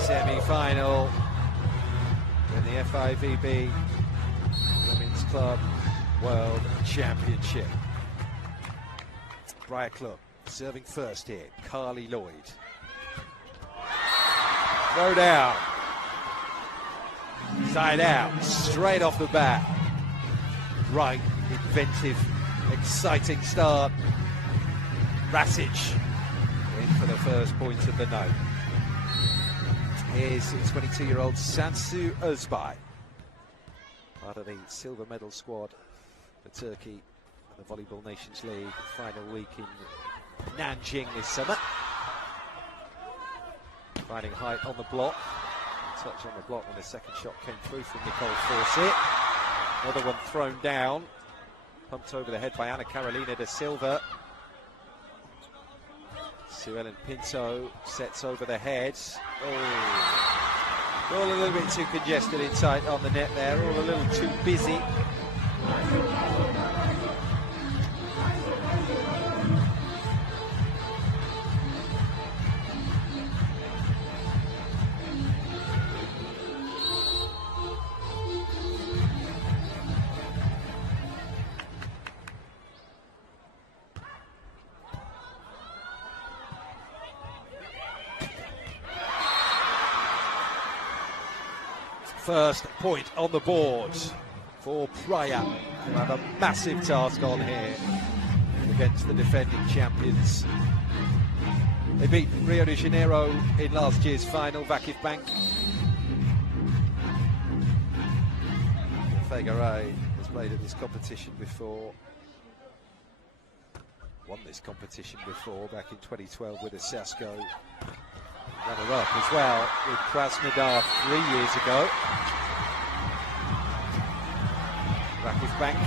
Semi-final in the FIVB Women's Club World Championship. Praia Club serving first here. Carly Lloyd. Throw down. Side out. Straight off the bat. Right, inventive, exciting start. Rasic in for the first point of the night. Here's 22-year-old Sansu Özbay, part of the silver medal squad for Turkey at the Volleyball Nations League final week in Nanjing this summer. Finding height on the block, touch on the block when the second shot came through from Nicole Fawcett. Another one thrown down, pumped over the head by Ana Carolina da Silva. Sue Ellen Pinto sets over the head. Oh, all a little bit too congested inside on the net there, all a little too busy. First point on the board for Praia, who have a massive task on here against the defending champions. They beat Rio de Janeiro in last year's final, VakifBank. Figueiredo has played at this competition before, won this competition before back in 2012 with a Sasko. Runner-up as well with Krasnodar 3 years ago. VakifBank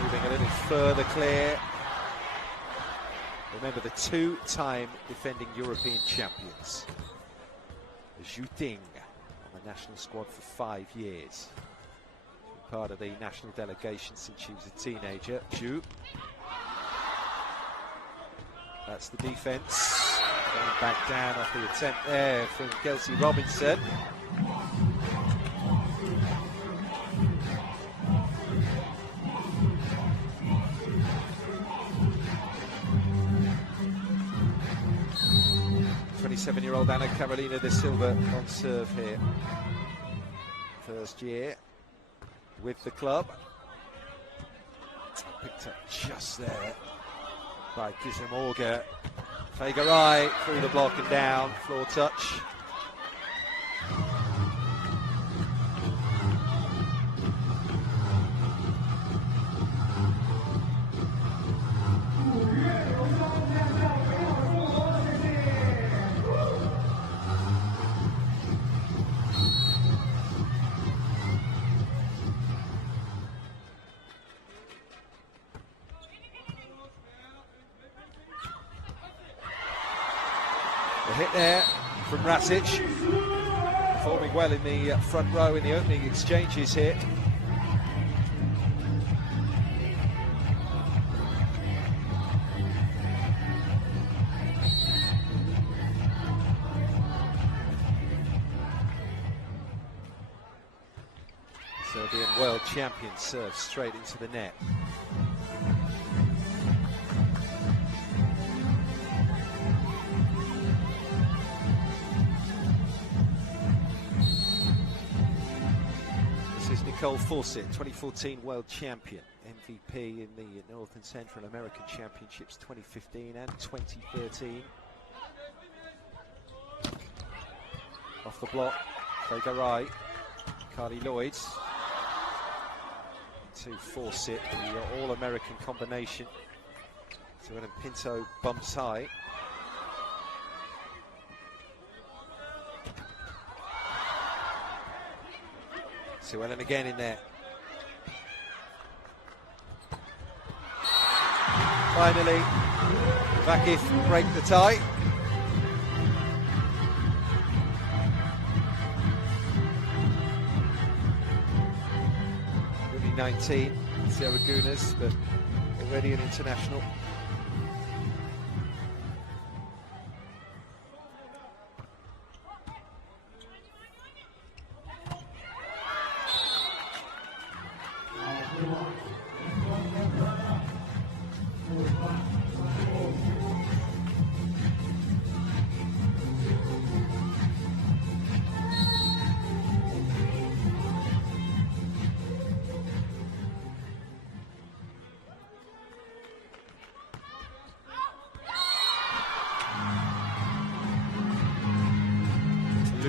moving a little further clear. Remember, the two-time defending European champions. Zhu Ting on the national squad for 5 years. Part of the national delegation since she was a teenager. Zhu. That's the defence. Going back down off the attempt there from Kelsey Robinson. '27-year-old Ana Carolina da Silva on serve here. First year with the club. Picked up just there by Kizamorga. Figueiredo through the block and down, floor touch. The hit there from Rasic, performing well in the front row in the opening exchanges here. Serbian world champion serves straight into the net. Nicole Fawcett, 2014 world champion, MVP in the North and Central American Championships 2015 and 2013. Off the block, Figueiredo, Carly Lloyd. To Fawcett, the all-American combination. So when Pinto bumps high. Sue Ellen again in there. Finally, Vakif break the tie. Only 19, Sierra Gunas, but already an international.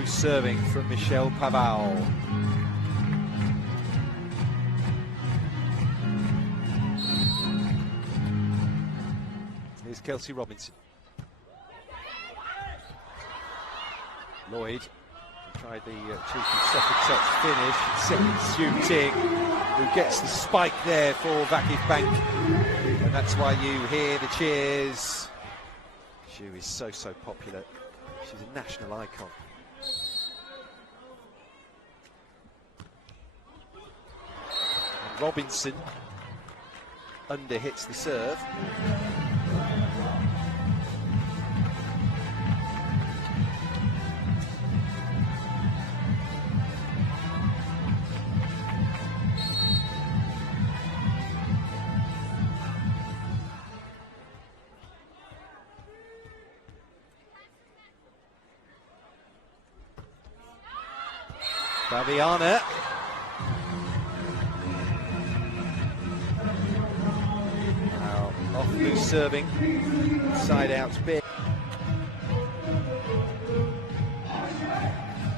loose serving from Michel Pavao. Here's Kelsey Robinson. Lloyd tried the cheeky second touch finish, second shooting, who gets the spike there for VakifBank, and that's why you hear the cheers. Xu is so popular. She's a national icon. And Robinson underhits the serve. Fabiana. Now off loose serving, side out bit.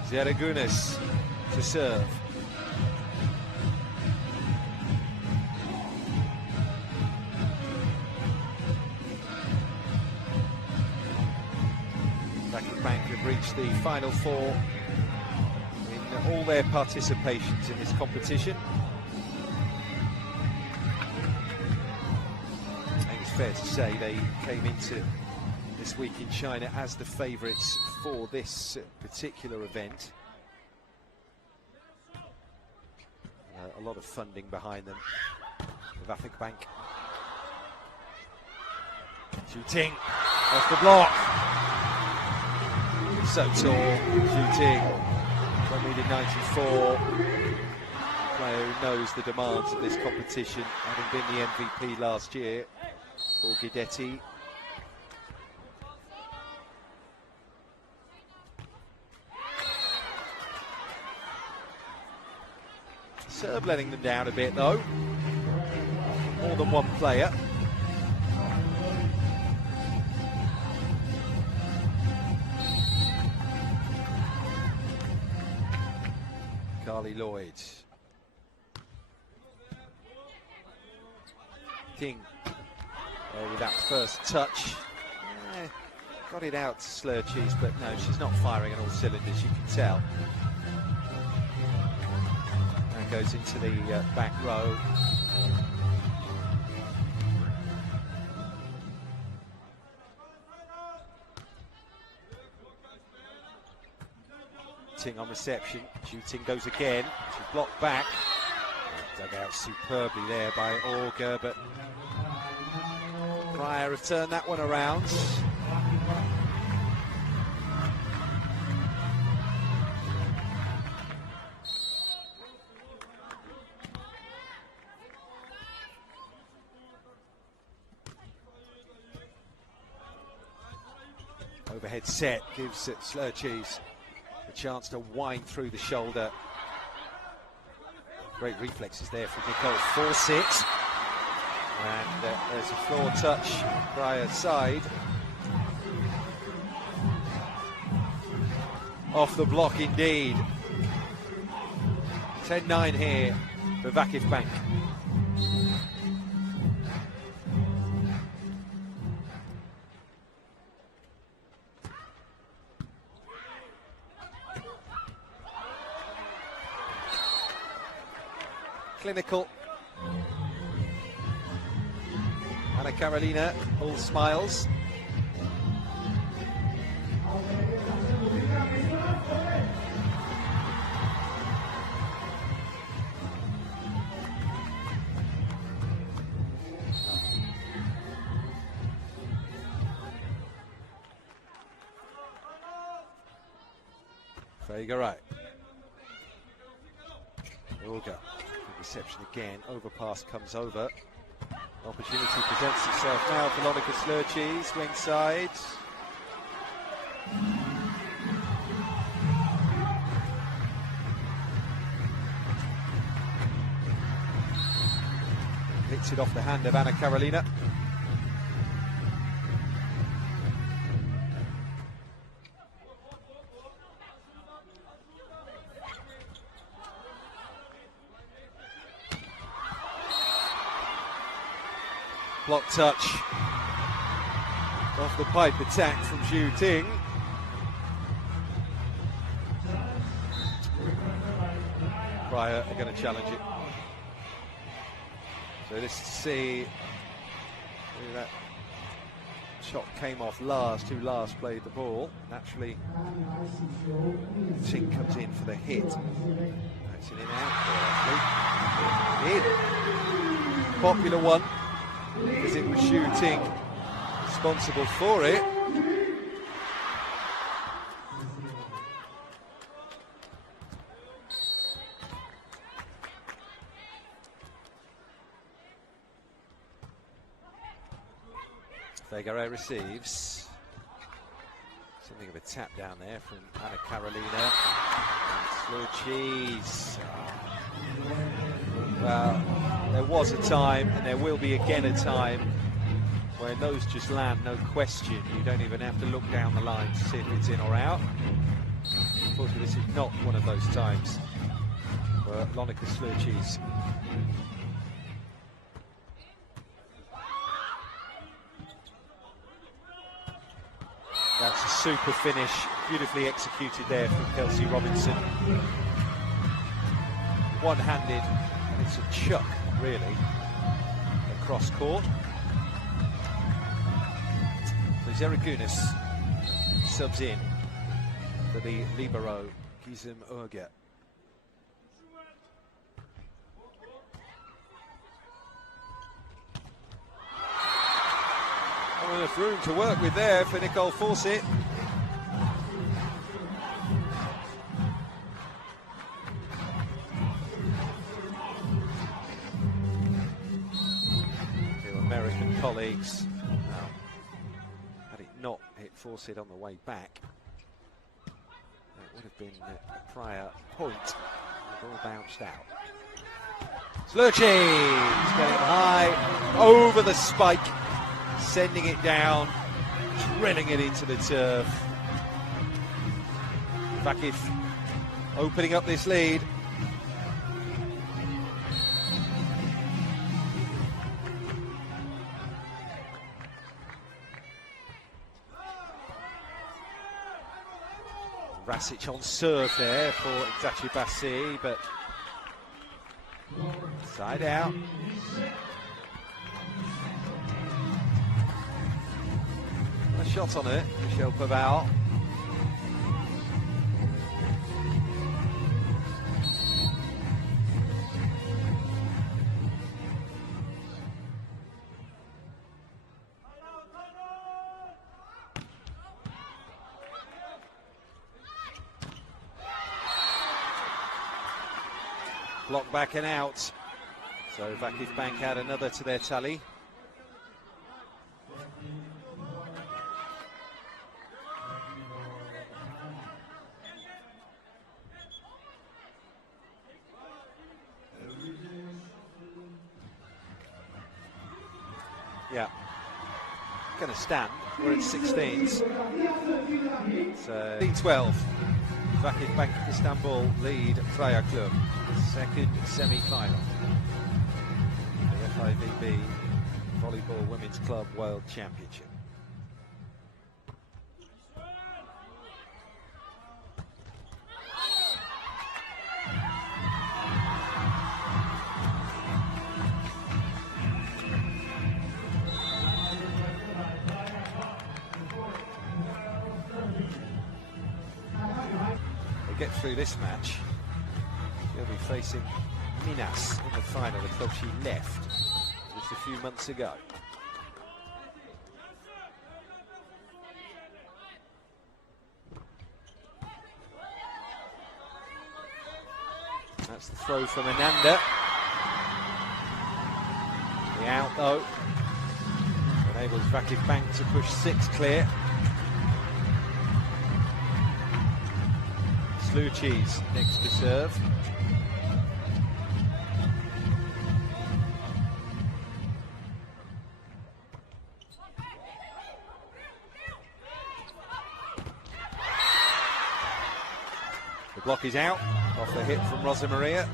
Zaragunas to serve. VakifBank have reached the final four in all their participations in this competition. I think it's fair to say they came into this week in China as the favourites for this particular event. A lot of funding behind them. VakifBank shooting off the block. So tall, shooting 1m94. A player who knows the demands of this competition, having been the MVP last year for Guidetti. Serve letting them down a bit though. More than one player. Carly Lloyd. King with that first touch. Got it out to Slurchees, but no, she's not firing on all cylinders, you can tell. That goes into the back row. Ting on reception, shooting goes again, she's blocked back. Dug out superbly there by Auger, but Praia have turned that one around. Overhead set gives Slurchees a chance to wind through the shoulder. Great reflexes there from Nicole. Force it. And there's a floor touch, Praia side. Off the block indeed. 10-9 here for VakifBank. Clinical. Anna Carolina, all smiles. Figueroa. Olga. Reception again, overpass comes over. Opportunity presents itself now for Lonica Slurchees, wing side. Hits it off the hand of Anna Carolina. block touch off the pipe attack from Zhu Ting. Praia are going to challenge it. So let's see who that shot came off last, who last played the ball. Naturally, Ting comes in for the hit. That's it in out, in. Popular one, because it was Zhu Ting responsible for it. Figueroa receives. Something of a tap down there from Anna Carolina. Slow cheese. Well, there was a time, and there will be again a time, where those just land, no question. You don't even have to look down the line to see if it's in or out. Unfortunately, this is not one of those times for Lonica Slurchees. That's a super finish, beautifully executed there from Kelsey Robinson. One-handed, and it's a chuck, really, across court. So Zeragunis subs in for the libero, Gizem Urge. Not enough room to work with there for Nicole Fawcett. Two American colleagues. Now, had it not hit Fawcett on the way back, that would have been a prior point. The ball bounced out. Slurchees getting high over the spike, sending it down, drilling it into the turf. Vakif opening up this lead. Rasic on serve there for Ixachi Bassi, but side out. A shot on it, Michelle Paval. Block back and out. So VakifBank add another to their tally. Yeah, going to stand. We're at 16s. So 12. VakifBank Istanbul lead Praia Club. Second semi-final. The FIVB Volleyball Women's Club World Championship. Get through this match, she'll be facing Minas in the final, the club she left just a few months ago. That's the throw from Ananda. The out though enables VakifBank to push 6 clear. Slurchees next to serve. The block is out off the hit from Rosa Maria.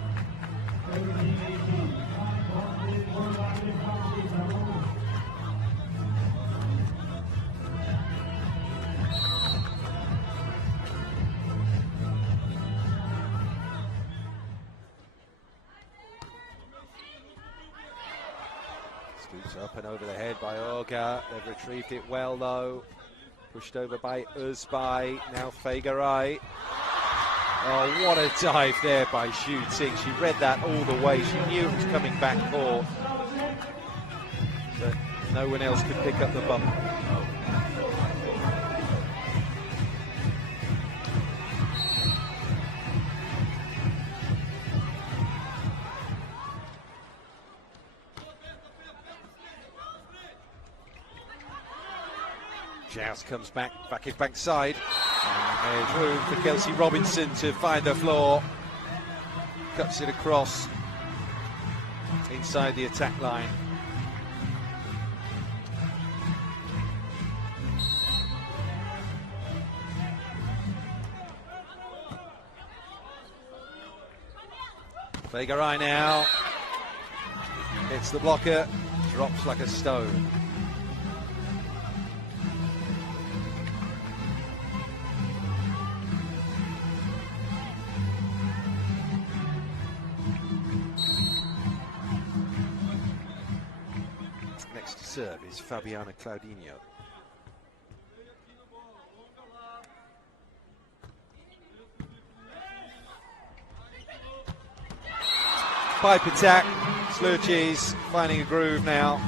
Scoots up and over the head by Olga. They've retrieved it well though. Pushed over by Özbay. Now Fegeray. Oh, what a dive there by Xu Ting. She read that all the way. She knew it was coming back court. But no one else could pick up the bump. Joust comes back, VakifBank side. And there's room for Kelsey Robinson to find the floor. Cuts it across inside the attack line. Fegeray now. Hits the blocker, drops like a stone. Next to serve is Fabiana Claudinho. Pipe attack, Slurchees finding a groove now.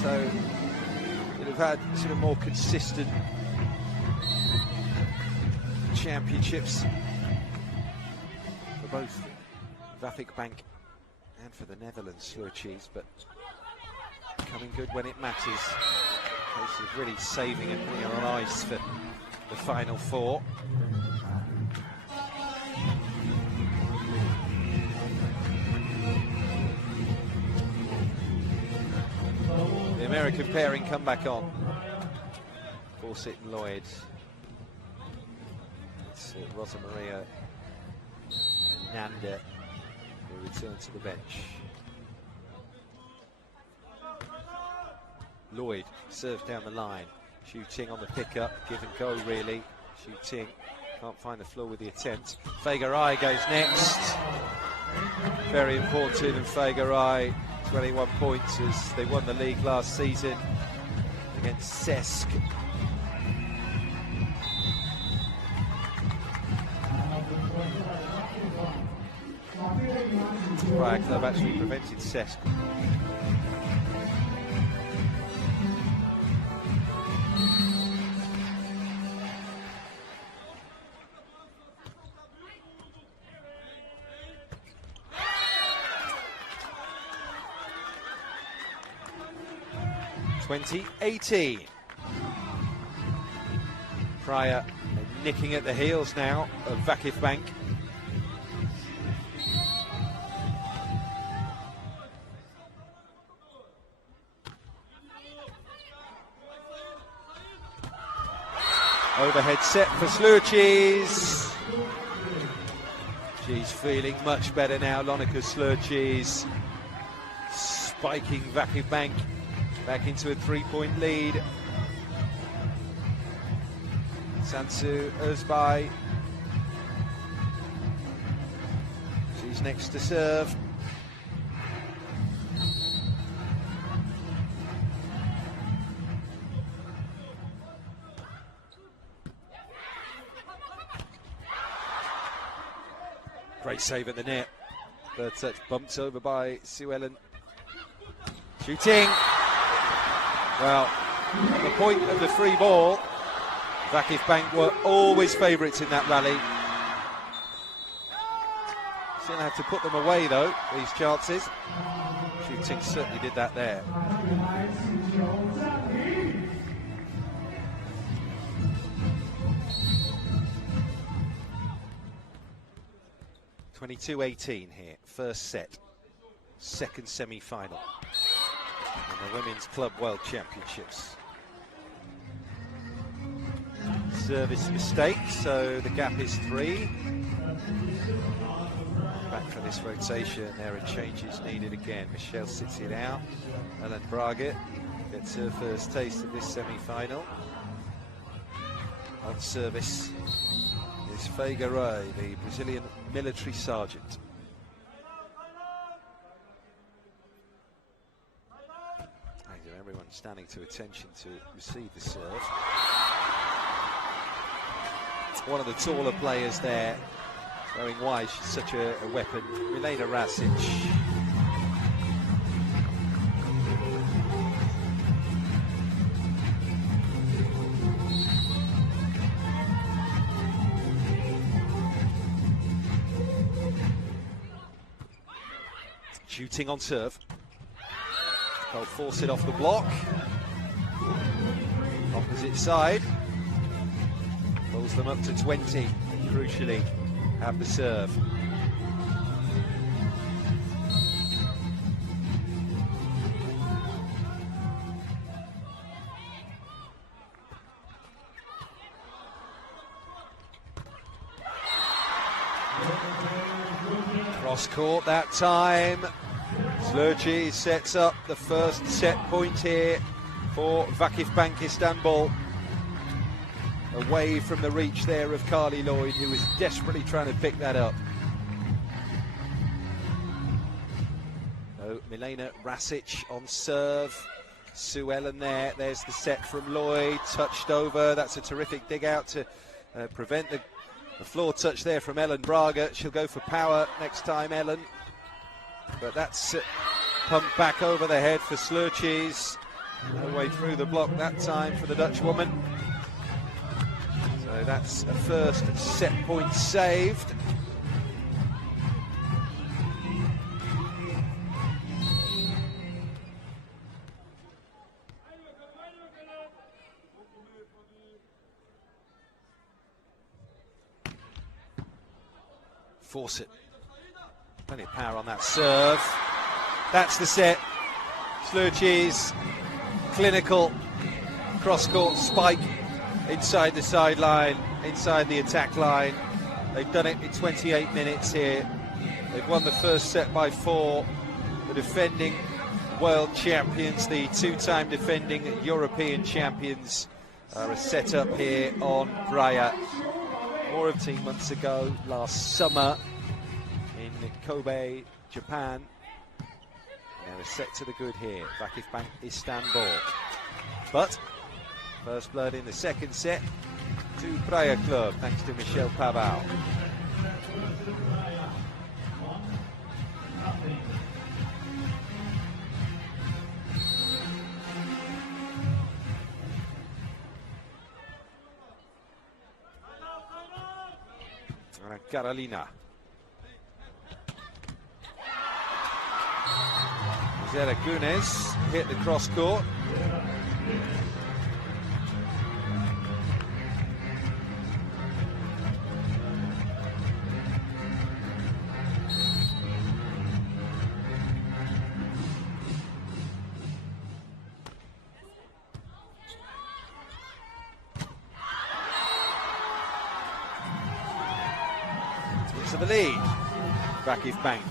So, could have had sort of more consistent championships for both VakifBank and for the Netherlands, Slurchees, but coming good when it matters. Case of really saving and putting her on ice for the final four. The American pairing come back on. Fawcett and Lloyd. It's Rosa Maria and Nanda who return to the bench. Lloyd serves down the line. Xu Ting on the pickup, give and go really. Xu Ting can't find the floor with the attempt. Fegeray goes next. Very important to them, Fegeray. 21 points as they won the league last season against Cesc. Praia Club actually prevented Cesc. (2018). Praia nicking at the heels now of VakifBank. Overhead set for Slurchees. She's feeling much better now, Lonika Slurchees. Spiking VakifBank back into a 3-point lead. Sansu Özbay. She's next to serve. Great save at the net, but that's bumped over by Sue Ellen. Xu Ting. Well, at the point of the free ball, VakifBank were always favourites in that rally. Still have to put them away though, these chances. Xu Ting certainly did that there. (22-18) here, first set, second semi-final in the Women's Club World Championships. Service mistake, so the gap is 3. Back for this rotation, there are changes needed again. Michelle sits it out. Ellen Braga gets her first taste of this semi-final. On service is is Figueiredo, the Brazilian military sergeant. Everyone standing to attention to receive the serve. One of the taller players there, throwing wide. She's such a weapon. Milena Rasic. Shooting on serve. They'll force it off the block. Opposite side. Pulls them up to 20. And crucially, have the serve. Cross court that time. Slurci sets up the first set point here for VakifBank Istanbul. Away from the reach there of Carly Lloyd, who was desperately trying to pick that up. Oh, Milena Rasic on serve. Sue Ellen there. There's the set from Lloyd. Touched over. That's a terrific dig out to prevent the floor touch there from Ellen Braga. She'll go for power next time, Ellen. But that's pumped back over the head for Slurci's. No way through the block that time for the Dutch woman. So that's a first set point saved. Force it. Plenty of power on that serve. That's the set. Slurci's clinical cross-court spike inside the sideline, inside the attack line. They've done it in 28 minutes here. They've won the first set by 4. The defending world champions, the 2-time defending European champions, are a set-up here on Praia. More of 18 months ago, last summer in Kobe, Japan. Now they're set to the good here, VakifBank Istanbul. But first blood in the second set to Praia Club, thanks to Michel Pavão. Carolina. Zera Gunes hit the cross court. To the lead, VakifBank.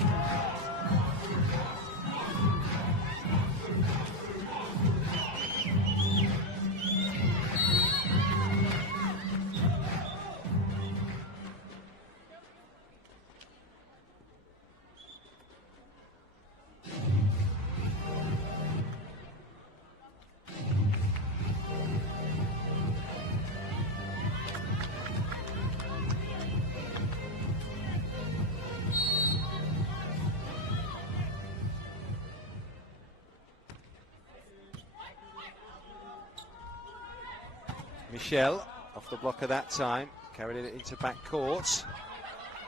Michel off the block of that time, carried it into back court.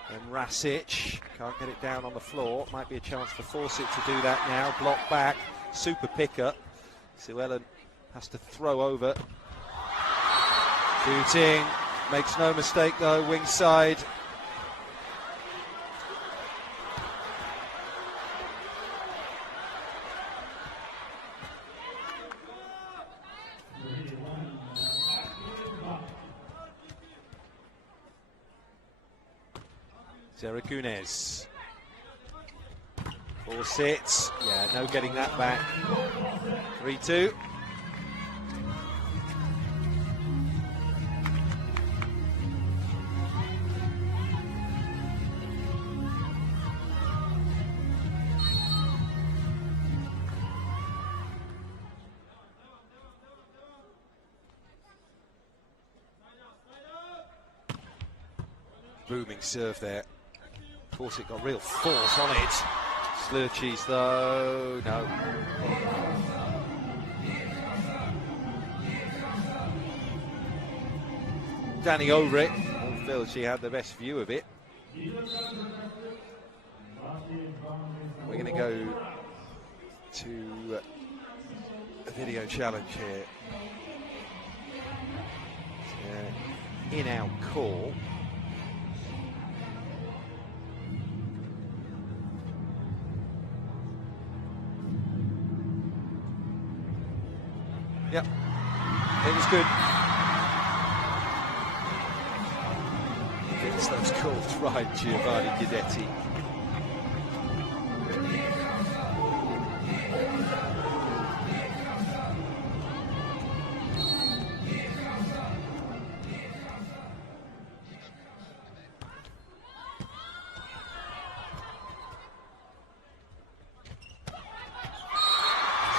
And Rasic can't get it down on the floor. Might be a chance to force it to do that now. Block back, super picker. Sue Ellen has to throw over. Shooting, makes no mistake though, wing side. Zeragunes. Force it. Yeah, no getting that back. 3-2. Booming serve there. Of course, it got real force on it. Slurchees, though, no. Standing over it, I feel she had the best view of it. We're going to go to a video challenge here. In-out call. Yep, it was good. Gets those calls right, Giovanni Guidetti.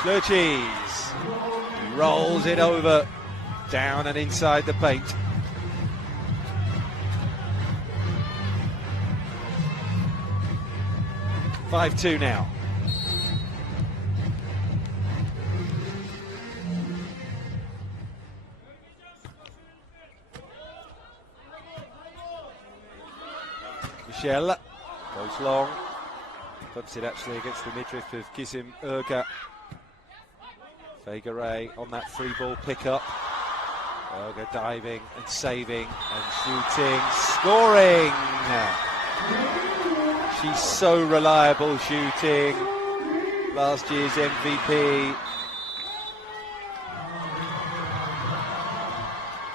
Slurchees rolls it over, down and inside the paint. (5-2) now. Michel goes long, puts it actually against the midriff of Kizim Erga. Fegare on that free ball pickup. Erga diving and saving and shooting, scoring! She's so reliable shooting. Last year's MVP.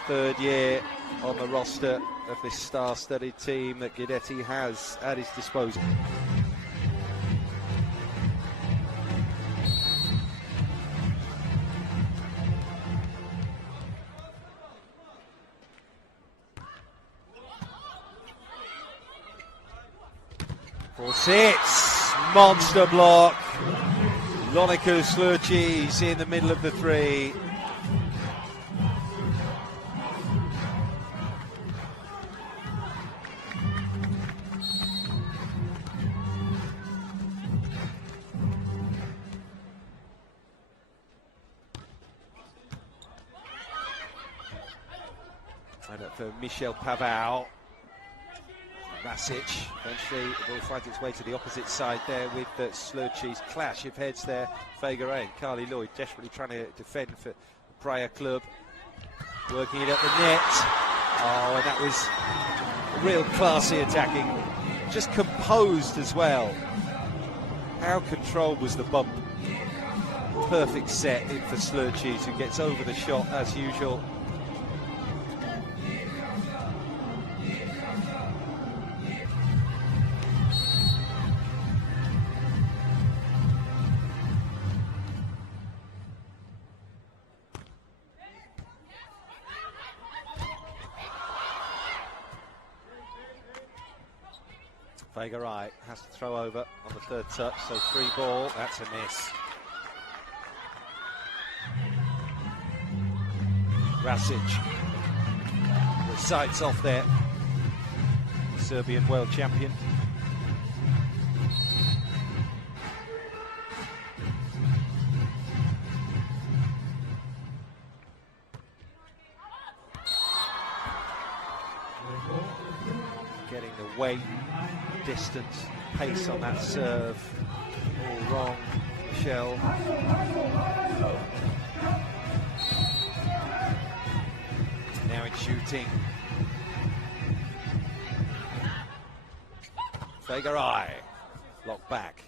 Third year on the roster of this star-studded team that Guidetti has at his disposal. Sits, monster block. Lonica Slurchees in the middle of the three. And for Michel Pavao. Rasic, eventually it will find its way to the opposite side there with the Slurchees clash of heads there. Fegare and Carly Lloyd desperately trying to defend for the Praia Club. Working it at the net. Oh, and that was real classy attacking. Just composed as well. How controlled was the bump. Perfect set in for Slurchees, who gets over the shot as usual. Fegare has to throw over on the third touch, so free ball, that's a miss. Rasic with sights off there, Serbian world champion. Getting the weight, distance, pace on that serve, all wrong. Michel. Now it's shooting. Fegare, locked back.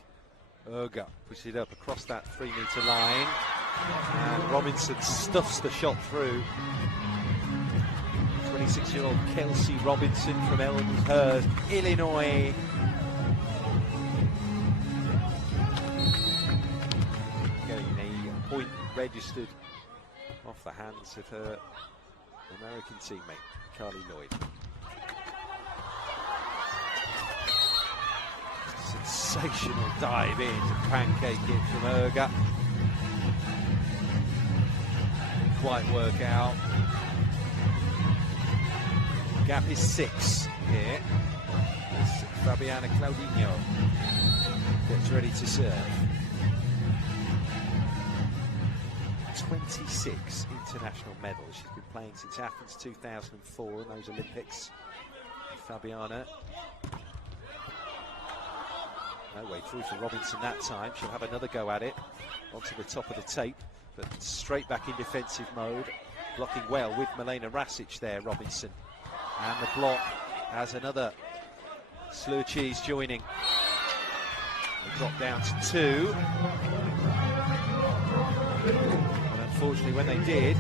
Erga pushes it up across that 3-meter line, and Robinson stuffs the shot through. 26-year-old Kelsey Robinson from Elmhurst, Illinois. Getting a point registered off the hands of her American teammate, Carly Lloyd. Sensational dive in to pancake it from Erga. Quite work out. Gap is 6. here as Fabiana Claudinho gets ready to serve. 26 international medals. She's been playing since Athens 2004 in those Olympics. Fabiana. No way through for Robinson that time. She'll have another go at it. Onto the top of the tape, but straight back in defensive mode. Blocking well with Milena Rasic there, Robinson. And the block has another Slurchees joining. They drop down to 2. And unfortunately, when they did,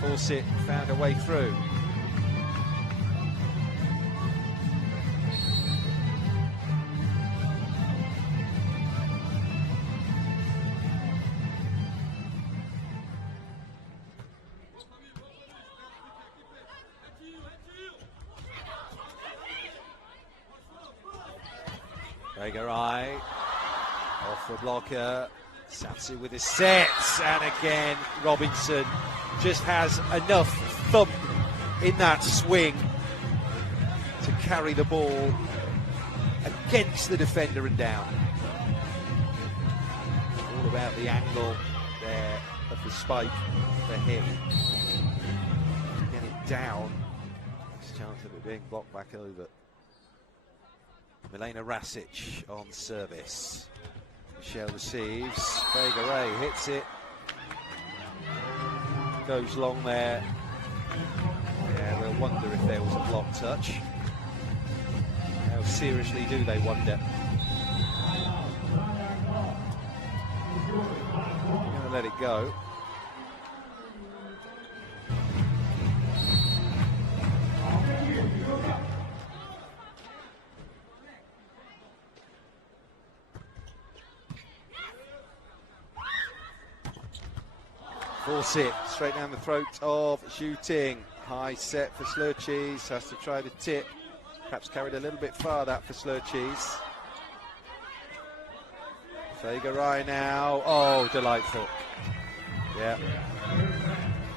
Fawcett found a way through. Vegarai off the blocker. Satsu with his sets, and again Robinson just has enough thump in that swing to carry the ball against the defender and down. All about the angle there of the spike, the hit. Get it down. Next chance of it being blocked back over. Milena Rasic on service. Michelle receives. Vegaray hits it. Goes long there. Yeah, we'll wonder if there was a block touch. How seriously do they wonder? I'm going to let it go. Fawcett straight down the throat of shooting. High set for Slurchees. Has to try the tip. Perhaps carried a little bit far that for Slurchees. Vegaray now. Oh, delightful. Yeah.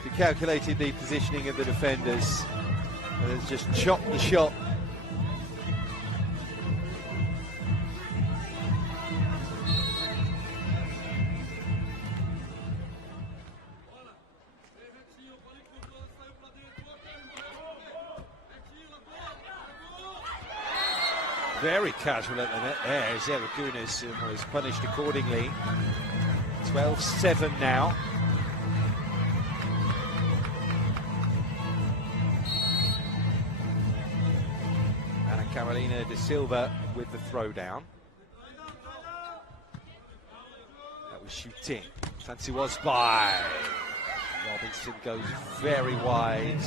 She calculated the positioning of the defenders and has just chopped the shot. Very casual at the net there. Zeragunas was punished accordingly. 12-7 now. And Carolina de Silva with the throwdown. That was shooting. Fancy was by. Robinson goes very wide.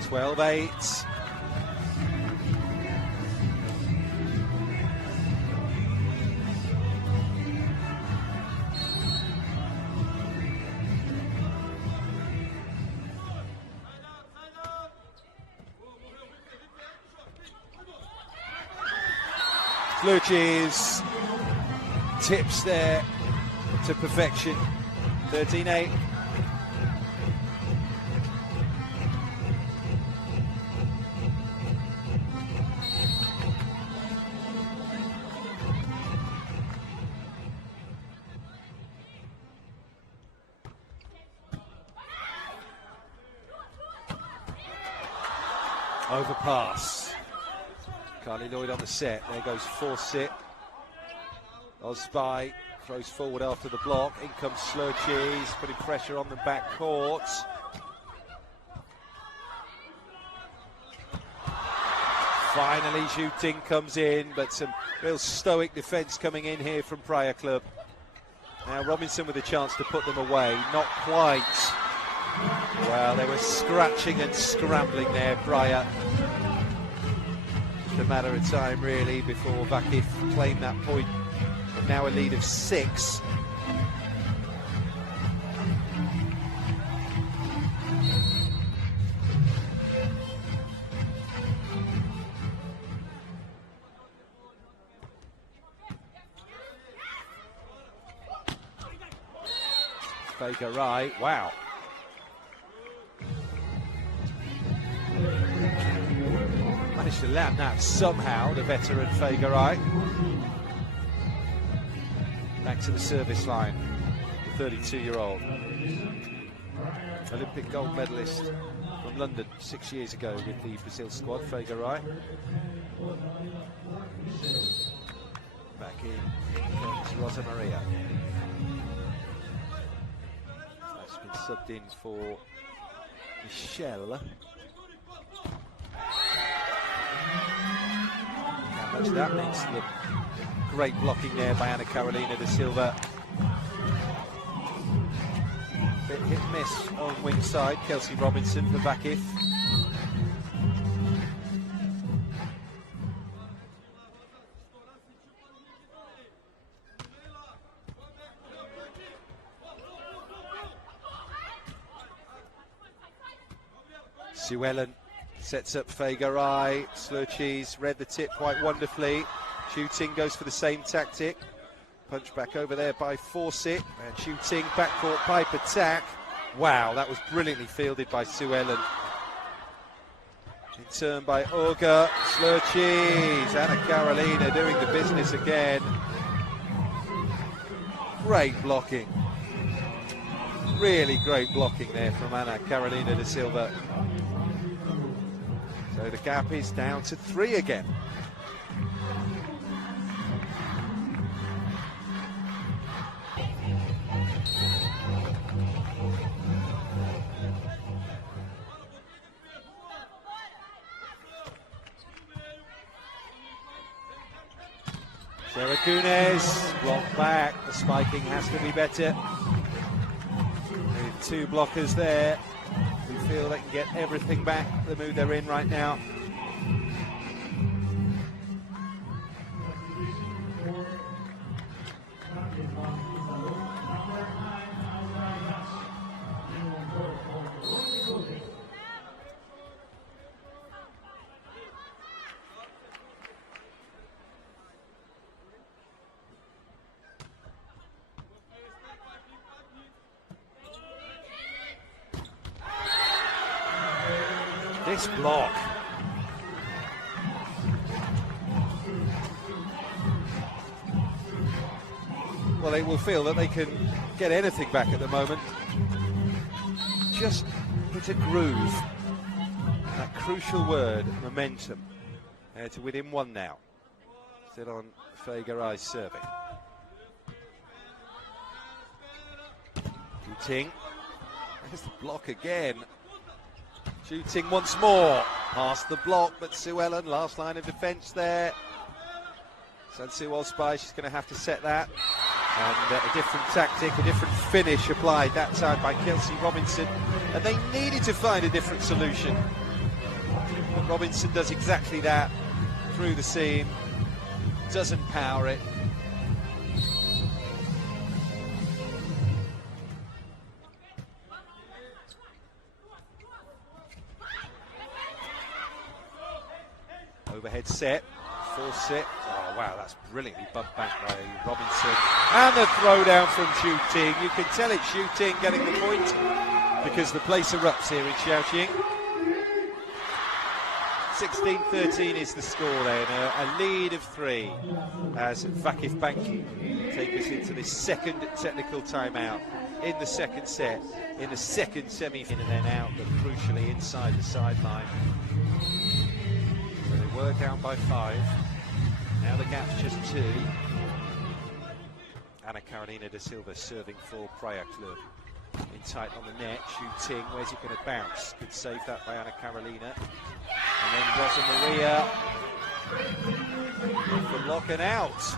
12-8. Slurchees tips there to perfection. 13-8. Overpass. Carly Lloyd on the set. There goes Fawcett. Osby throws forward after the block. In comes Slurchees, putting pressure on the back court. Finally, shooting comes in, but some real stoic defence coming in here from Praia Club. Now Robinson with a chance to put them away. Not quite. Well, they were scratching and scrambling there, Praia. A matter of time really before Vakif claimed that point, but now a lead of 6. Vegaray, wow. managed to land that somehow, the veteran Fegaray. Back to the service line, the 32-year-old. Olympic gold medalist from London 6 years ago with the Brazil squad, Fegaray. Back in comes Rosa Maria. That's been subbed in for Michelle. How much that means to them. Great blocking there by Ana Carolina da Silva. Bit hit and miss on wing side. Kelsey Robinson for Vakif. Suellen sets up Fegaray. Slurchees read the tip quite wonderfully. Shooting goes for the same tactic. Punch back over there by Fawcett. And Shooting, backcourt pipe attack. Wow, that was brilliantly fielded by Suellen. In turn by Olga. Slurchees. Ana Carolina doing the business again. Great blocking. Really great blocking there from Ana Carolina da Silva. So the gap is down to 3 again. Seragunes, blocked back, the spiking has to be better. With 2 blockers there, we feel they can get everything back, the mood they're in right now. This block. Well, they will feel that they can get anything back at the moment. Just hit a groove. That crucial word, momentum. To within 1 now. Still on Fegaray's serving. Shooting. There's the block again. Shooting once more, past the block, but Suellen, last line of defence there. Sansu spy, she's going to have to set that. And a different tactic, a different finish applied that time by Kelsey Robinson. And they needed to find a different solution. But Robinson does exactly that, through the seam, doesn't power it. Overhead set, Fawcett. Oh wow, that's brilliantly bumped back by Robinson. And the throw down from Shooting. You can tell it's Shooting getting the point because the place erupts here in Xiaoqing. 16-13 is the score then, a lead of 3 as VakifBank take us into this second technical timeout in the second set, in the second semi-final, and then out, but crucially inside the sideline. So they were down by 5. Now the gap's just 2. Ana Carolina da Silva serving for Praia Clube. In tight on the net, Shooting. Where's he going to bounce? Good save that by Ana Carolina. And then Rosa Maria for lock and out.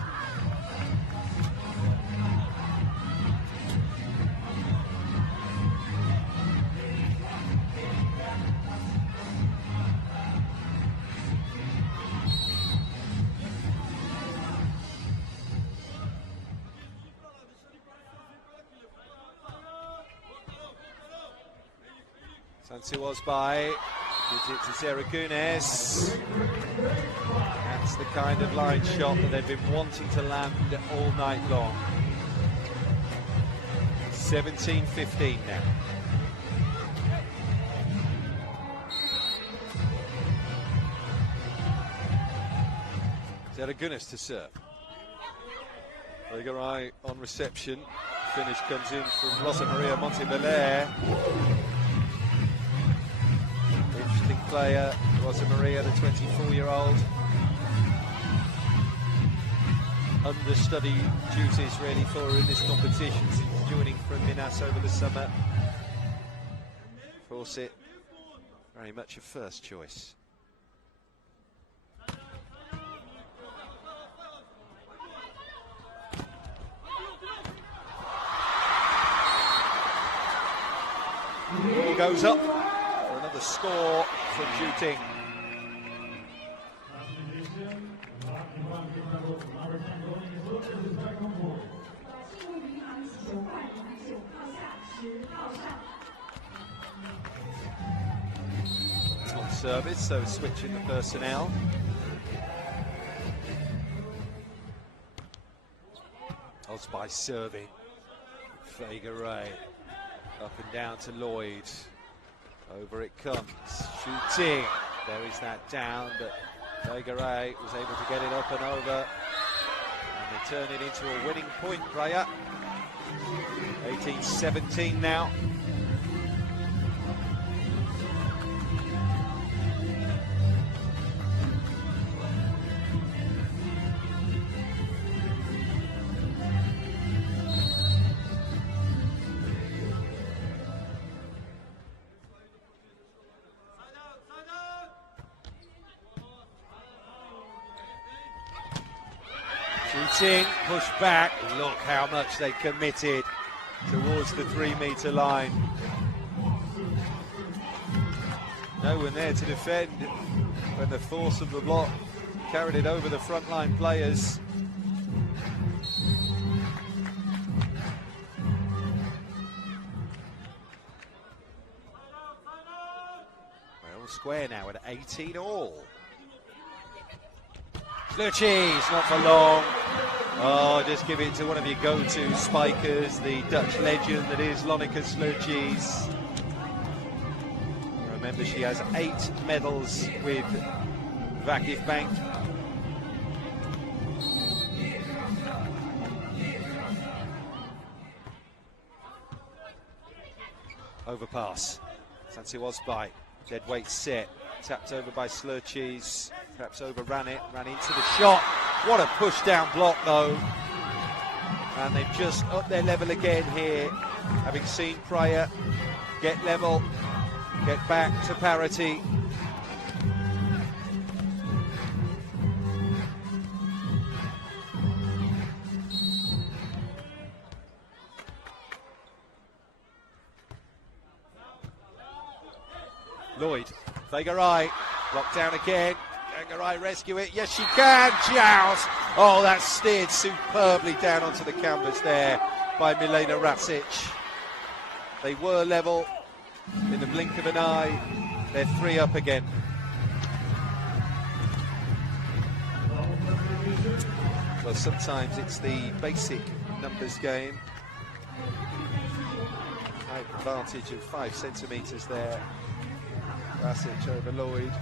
Sansu by, gives it to Seragunes. That's the kind of line shot that they've been wanting to land all night long. 17-15 now. Goodness to serve. Vagaray on reception. Finish comes in from Rosa Maria Montevaler. Interesting player, Rosa Maria, the 24-year-old. Understudy duties really for her in this competition since joining from Minas over the summer. Of course, it very much a first choice. Ball goes up for another score from Juting. On service, so switching the personnel. Osby serving. Vagaray. Up and down to Lloyd. Over it comes. Shooting. There is that down, but Vagaray was able to get it up and over. And they turn it into a winning point, Praia. 18-17 now. Shooting, push back. Look how much they committed towards the 3-metre line. No one there to defend when the force of the block carried it over the frontline players. We're all square now at 18 all. Slurchees, not for long. Oh, just give it to one of your go-to spikers, the Dutch legend that is Lonneke Slurchees. Remember, she has 8 medals with VakifBank. Overpass. Santi Osby, dead weight set. Tapped over by Slurchees, perhaps overran it, ran into the shot. What a push down block though. And they've just upped their level again here, having seen Praia get level, get back to parity. Lloyd, Vagaray, blocked down again. Vagaray rescue it. Yes, she can. Joust. Oh, that's steered superbly down onto the canvas there by Milena Rasic. They were level in the blink of an eye. They're 3 up again. Well, sometimes it's the basic numbers game. Advantage of 5 centimetres there. Rasic over Lloyd.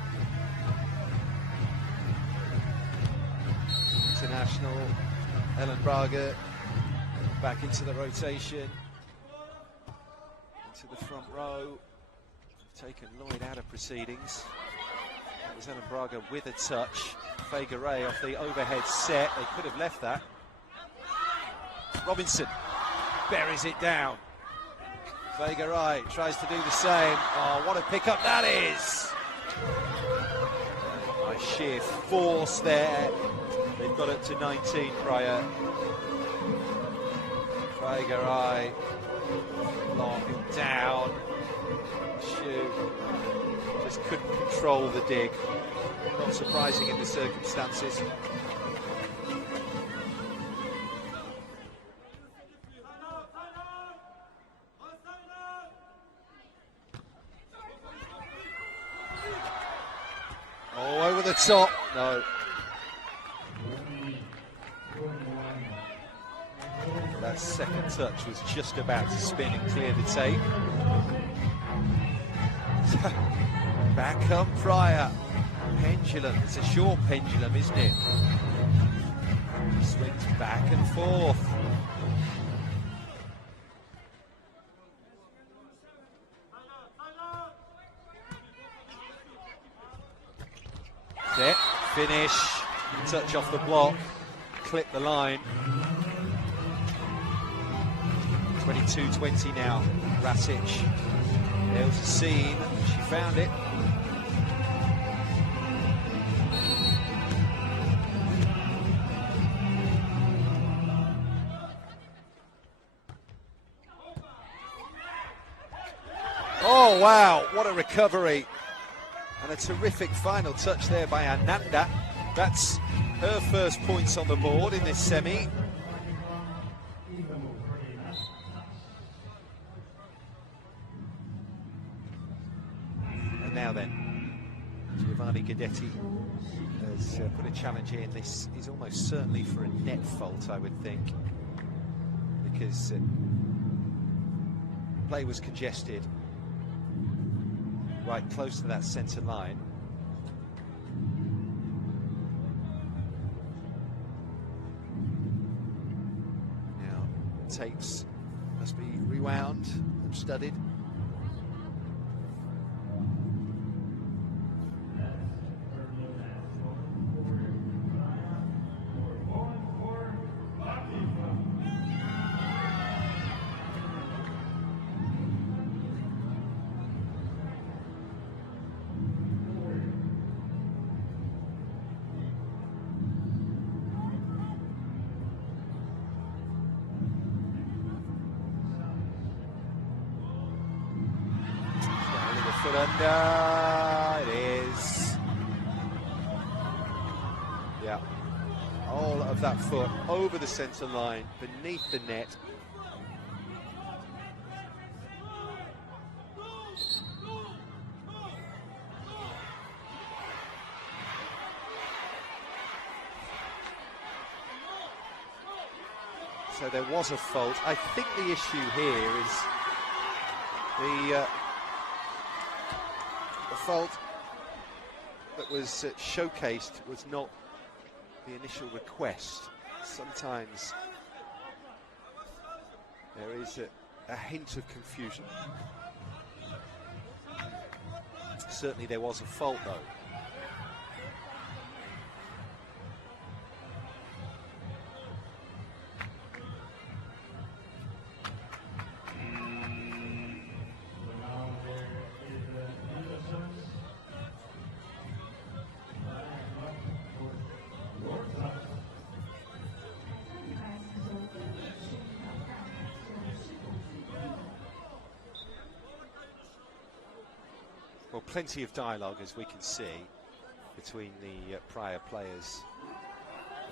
International Ellen Braga back into the rotation, into the front row. Taken Lloyd out of proceedings. That was Ellen Braga with a touch. Vagaray off the overhead set. They could have left that. Robinson buries it down. Vagaray tries to do the same. Oh, what a pickup that is! By sheer force there. They've got it to 19, Praia. Vagaray, long down. Shoot. Just couldn't control the dig. Not surprising in the circumstances. Oh, over the top. No. That second touch was just about to spin and clear the tape. Back up Praia. Pendulum. It's a short pendulum, isn't it? Swings back and forth. Set, finish, touch off the block, clip the line. 22-20 now, Rasic. There was a scene, she found it. Oh wow, what a recovery. And a terrific final touch there by Ananda. That's her first points on the board in this semi. And now then, Giovanni Guidetti has put a challenge in. This is almost certainly for a net fault, I would think, because play was congested right close to that centre line. Now tapes must be rewound and studied. Foot under, it is. Yeah, all of that foot over the centre line, beneath the net. So there was a fault. I think the issue here is the fault that was showcased was not the initial request. Sometimes there is a hint of confusion. Certainly there was a fault though. Well, plenty of dialogue, as we can see, between the Praia players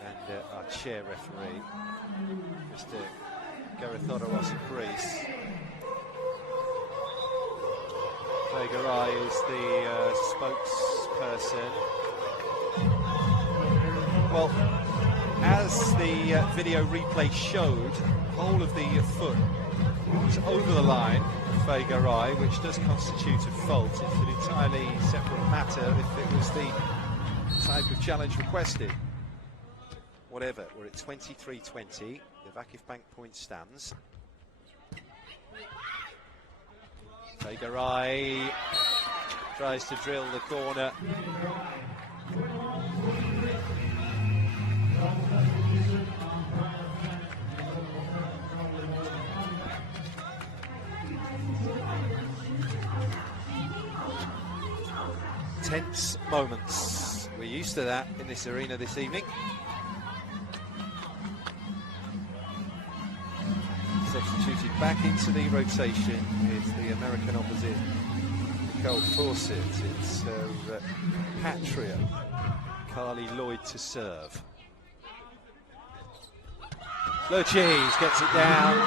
and our chair referee, Mr. Garithodoros Greece. Fegaray is the spokesperson. Well, as the video replay showed, the whole of the foot was over the line of Fegaray, which does constitute a fault. It's an entirely separate matter if it was the type of challenge requested. Whatever, we're at 23-20. The VakifBank point stands. Fegaray tries to drill the corner. Tense moments. We're used to that in this arena this evening. Substituted back into the rotation with the American opposite, Nicole Fawcett. It's Patria, Carly Lloyd to serve. Lurchis gets it down.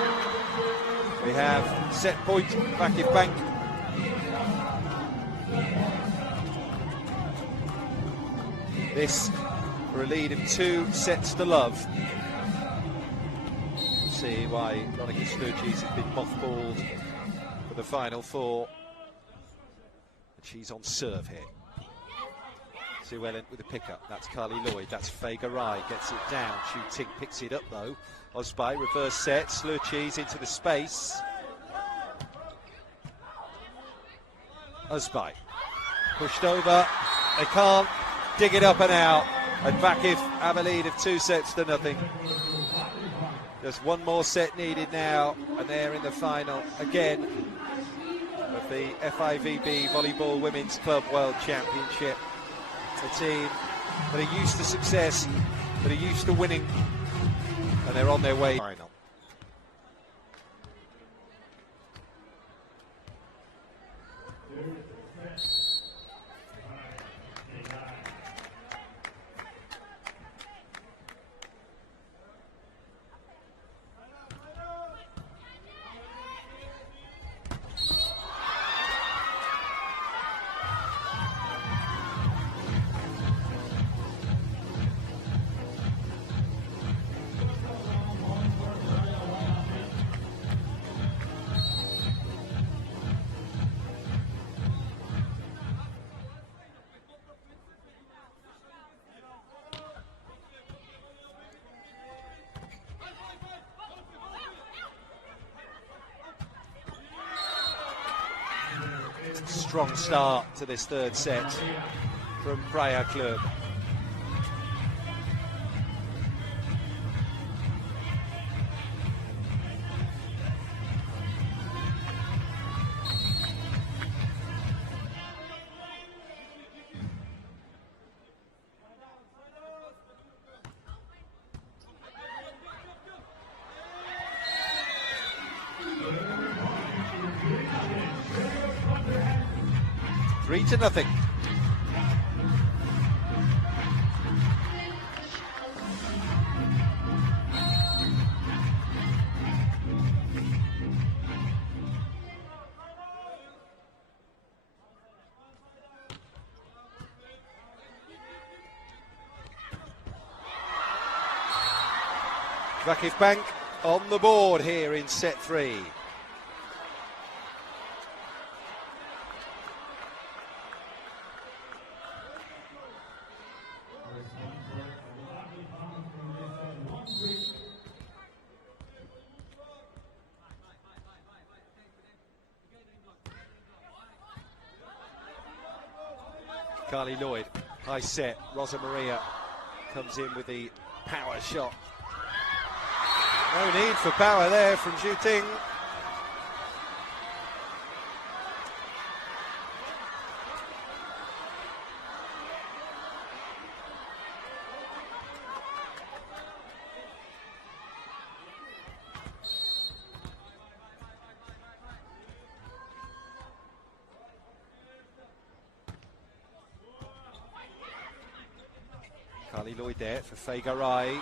We have set point, VakifBank. This for a lead of 2 sets to love. See why Monica Sturgis has been mothballed for the final 4. And she's on serve here. Sue Ellen with a pickup. That's Carly Lloyd. That's Fagerai. Gets it down. Shooting picks it up though. Osby reverse set. Slurchees into the space. Osby pushed over. They can't dig it up and out. And Vakif have a lead of 2-0. Just one more set needed now, and they're in the final again of the FIVB Volleyball Women's Club World Championship. A team that are used to success, that are used to winning, and they're on their way to the final. Strong start to this third set from Praia Clube. Three to nothing. VakifBank on the board here in set 3. Carly Lloyd, high set. Rosa Maria comes in with the power shot. No need for power there from Shooting. Carly Lloyd there for Fagerai.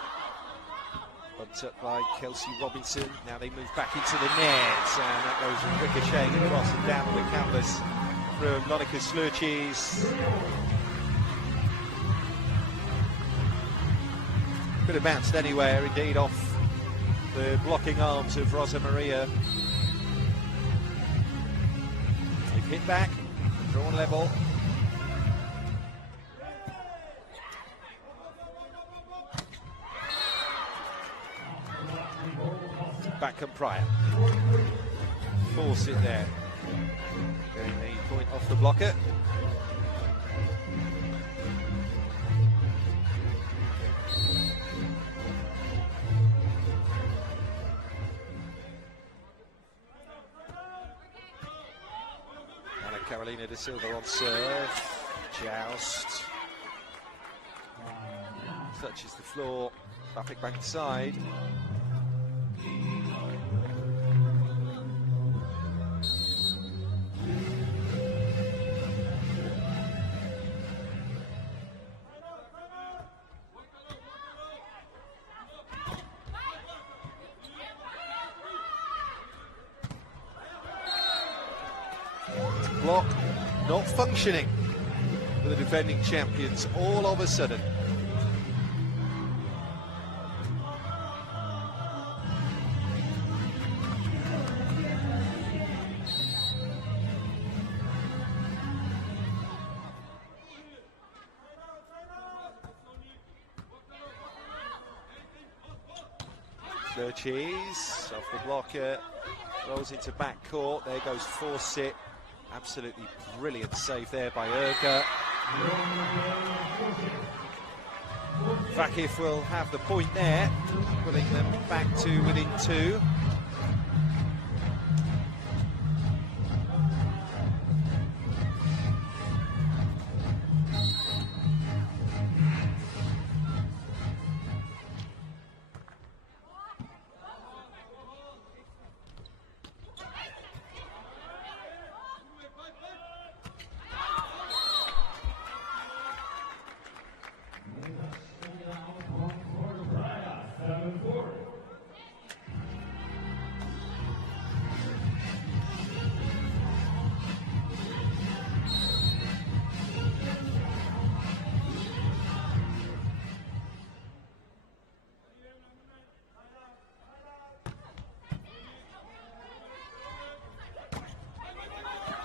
Bumped up by Kelsey Robinson. Now they move back into the net, and that goes ricocheting across and down the canvas from Monica Slurchees. Could have bounced anywhere, indeed, off the blocking arms of Rosa Maria. They've hit back, drawn level. Back and Praia. Force it there. Getting the point off the blocker. Anna Carolina de Silva on serve. Joust. Touches the floor. VakifBank side. Block not functioning for the defending champions all of a sudden. Slur Cheese off the blocker, rolls into back court. There goes Fawcett. Absolutely brilliant save there by Urga. Vakif will have the point there, pulling them back to within 2.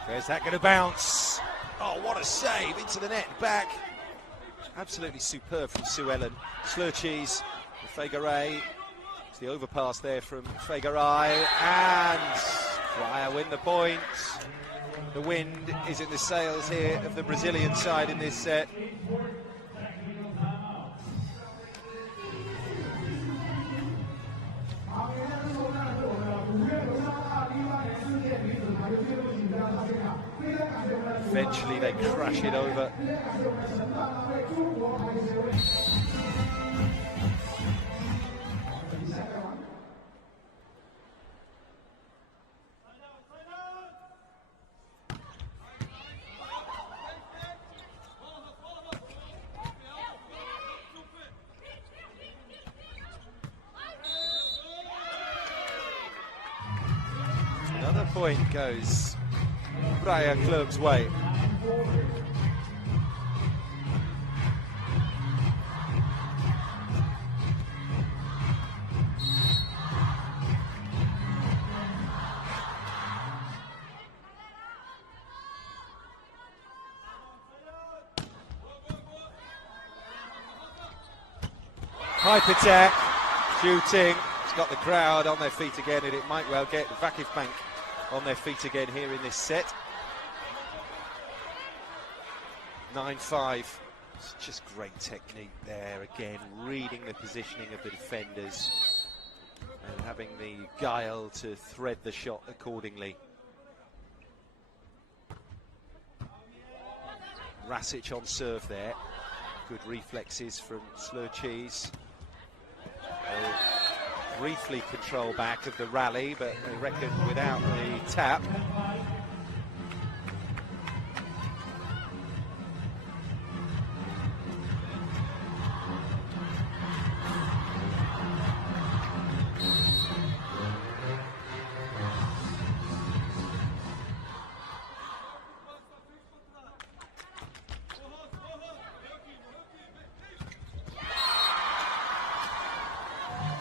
Where's that going to bounce? Oh, what a save into the net, back. Absolutely superb from Sue Ellen. Slur Cheese, Fegaray. It's the overpass there from Fegaray, and Praia win the point. The wind is in the sails here of the Brazilian side in this set. Eventually they crash it over. Another point goes Praia Club's way. Hype attack, shooting. It's got the crowd on their feet again, and it might well get VakifBank on their feet again here in this set. 9-5. It's just great technique there again, reading the positioning of the defenders and having the guile to thread the shot accordingly. Rasic on serve there. Good reflexes from Slur Cheese. They'll briefly control back of the rally, but they reckon without the tap.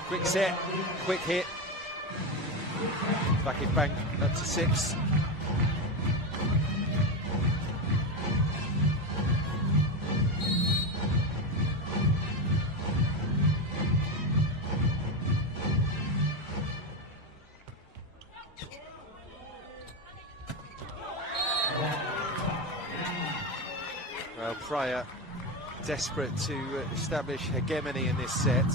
Quick set, quick hit. VakifBank up to 6. Well, Praia desperate to establish hegemony in this set.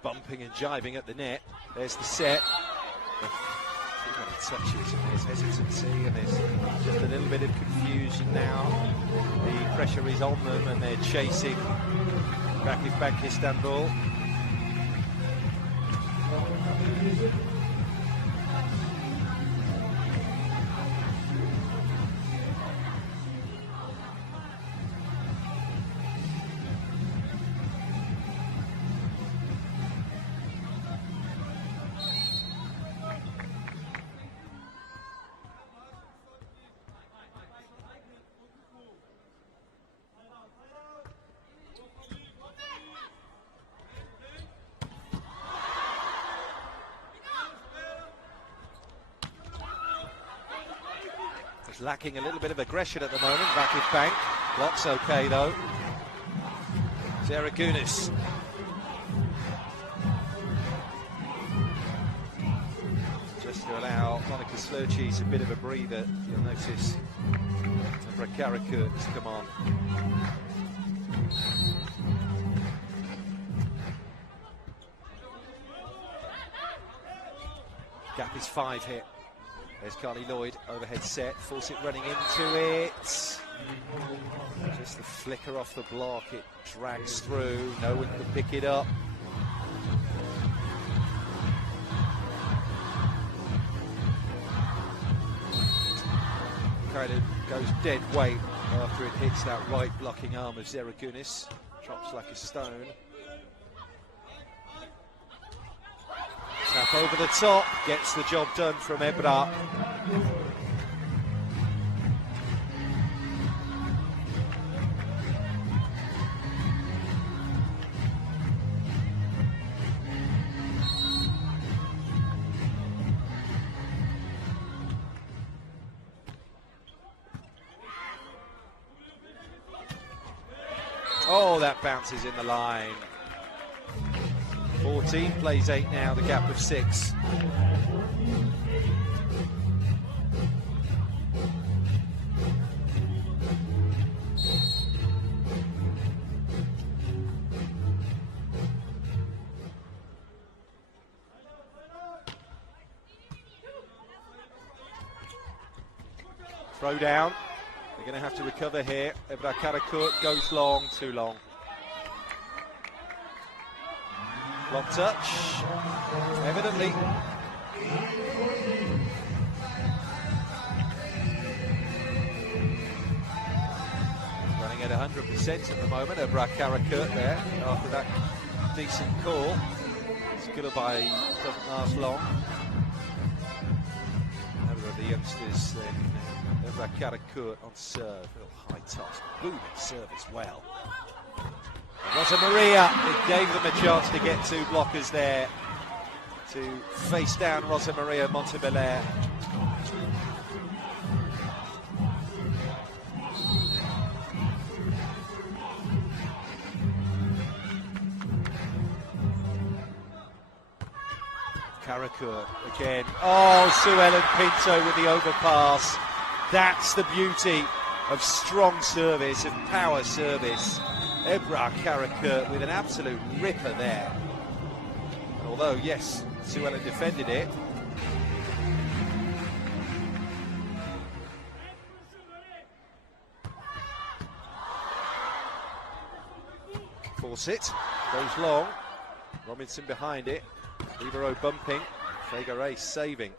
Bumping and jibing at the net. There's the set. Touches and there's hesitancy and there's just a little bit of confusion now. The pressure is on them and they're chasing VakifBank Istanbul. He's lacking a little bit of aggression at the moment. VakifBank. Block's okay though. Zaragunis. Just to allow Monica Slurchees a bit of a breather, you'll notice Praia has come on. Gap is 5 here. There's Carly Lloyd, overhead set, Fawcett running into it. Just the flicker off the block, it drags through, no one can pick it up. Kind of goes dead weight after it hits that right blocking arm of Zaragunis. Drops like a stone. Tap over the top, gets the job done from Ebra. Oh, that bounces in the line. 14 plays 8 now, the gap of 6. Throw down. They're going to have to recover here. Ebra Karakurt goes long, too long. Block touch, evidently. Running at 100% at the moment, Ebra Karakurt there, after that decent call. Skillerby doesn't last long. Another of the youngsters then, Ebra Karakurt on serve. Real high toss, booming serve as well. Rosa Maria, it gave them a chance to get 2 blockers there to face down Rosa Maria Montebelair. Karakurt again. Oh, Sue Ellen Pinto with the overpass. That's the beauty of strong service, of power service. Ebra Karakurt with an absolute ripper there. Although, yes, Sue Ellen defended it. Fawcett goes long. Robinson behind it. Libero bumping. Fegare saving.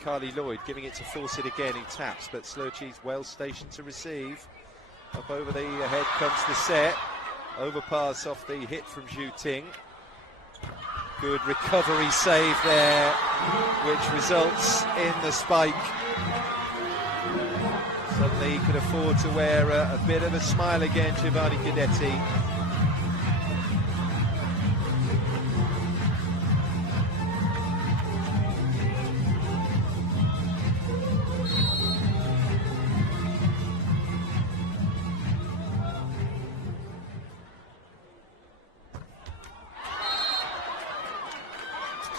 Carly Lloyd giving it to Fawcett again. He taps, but Slurchees well stationed to receive. Up over the head comes the set. Overpass off the hit from Zhu Ting. Good recovery save there, which results in the spike. Suddenly he could afford to wear a bit of a smile again, Giovanni Guidetti.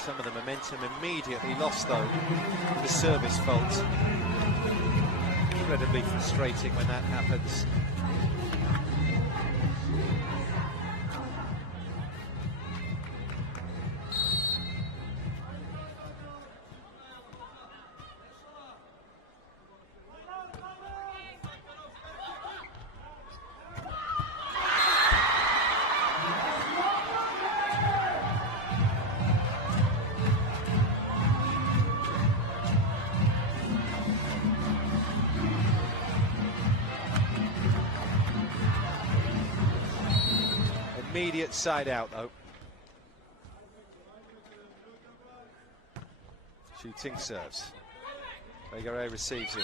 Some of the momentum immediately lost though, the service fault. Incredibly frustrating when that happens. Immediate side out though. Zhu Ting serves. Fegare receives it.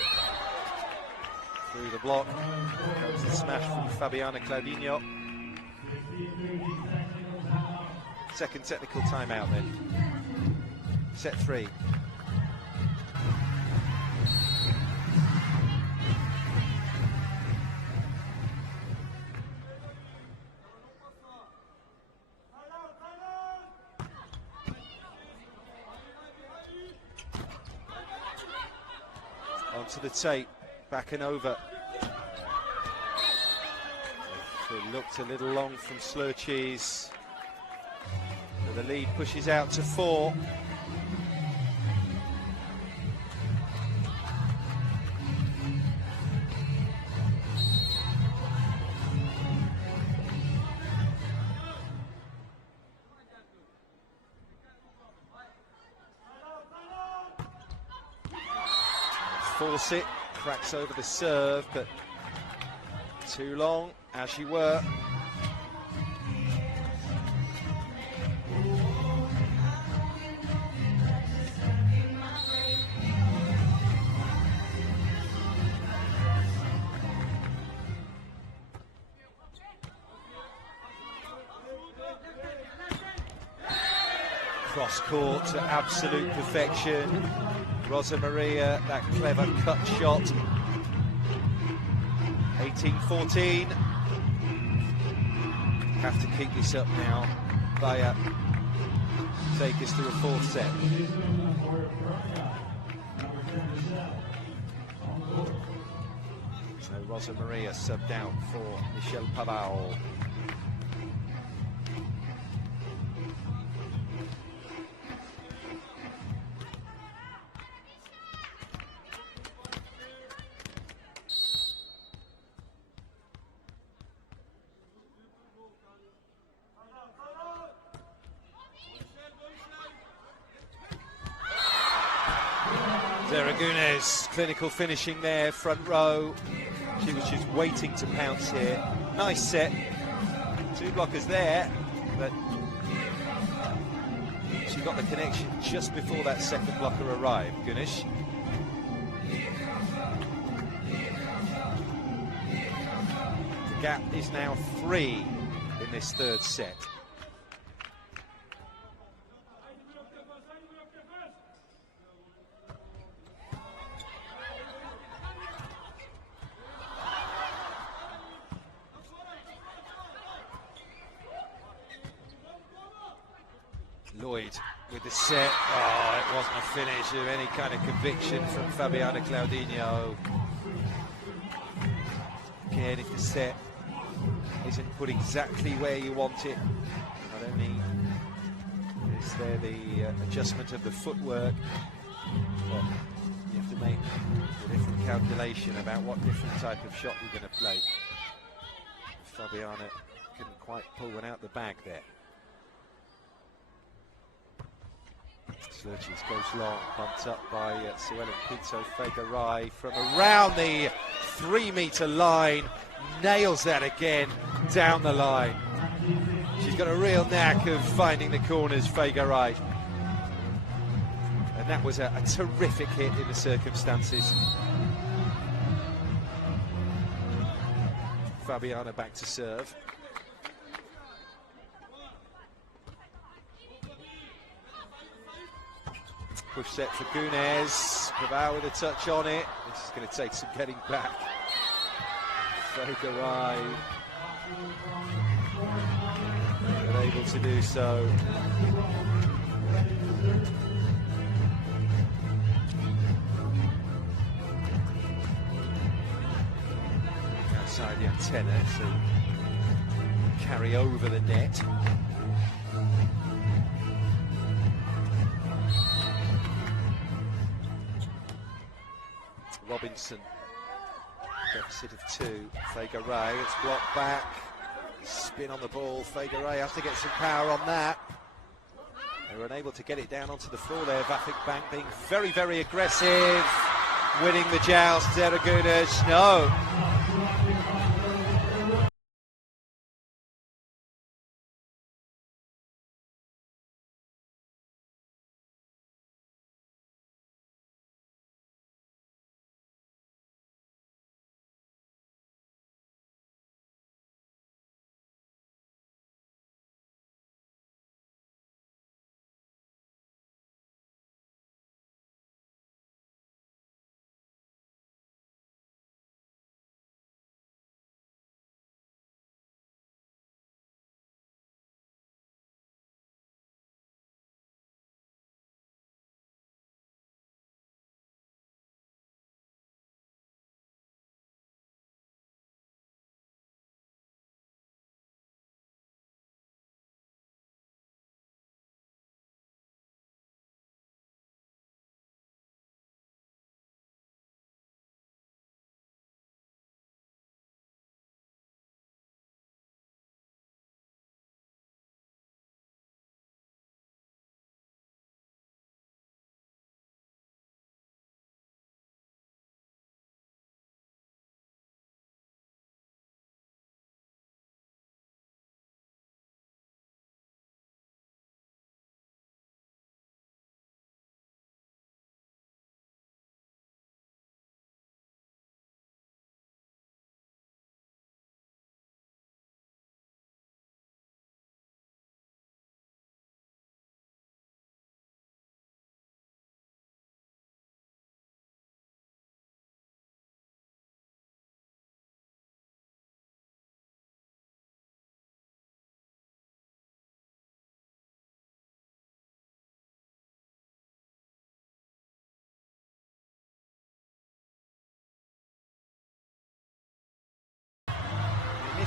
Through the block. Comes the smash from Fabiana Claudinho. Second technical timeout then. Set 3. to the tape, back and over. It looked a little long from Slurchees. So the lead pushes out to 4. Force it, cracks over the serve, but too long, as you were. Cross court to absolute perfection. Rosa Maria, that clever cut shot. 18-14. Have to keep this up now. Praia take us to a 4th set. So Rosa Maria subbed out for Michelle Pavao. Zaragones, clinical finishing there, front row. She was just waiting to pounce here. Nice set. 2 blockers there, but she got the connection just before that second blocker arrived, Gunesh. The gap is now 3 in this 3rd set. Lloyd with the set. Oh, it wasn't a finish of any kind of conviction from Fabiana Claudinho. Again, if the set isn't put exactly where you want it, not only is there the adjustment of the footwork, but you have to make a different calculation about what different type of shot you're going to play. Fabiana couldn't quite pull one out the bag there. Slurchees goes long, bumped up by Suelen Pinto Fegaray from around the 3-meter line, nails that again down the line. She's got a real knack of finding the corners, Fegaray. And that was a terrific hit in the circumstances. Fabiana back to serve. Push set for Gunes. Pavao with a touch on it. This is going to take some getting back. Fegaray unable to do so. Outside the antenna to carry over the net. Robinson, deficit of 2. Fegaray, it's blocked back. Spin on the ball. Fegaray has to get some power on that. They were unable to get it down onto the floor there. VakifBank being very, very aggressive. Winning the joust. Zaragones, no.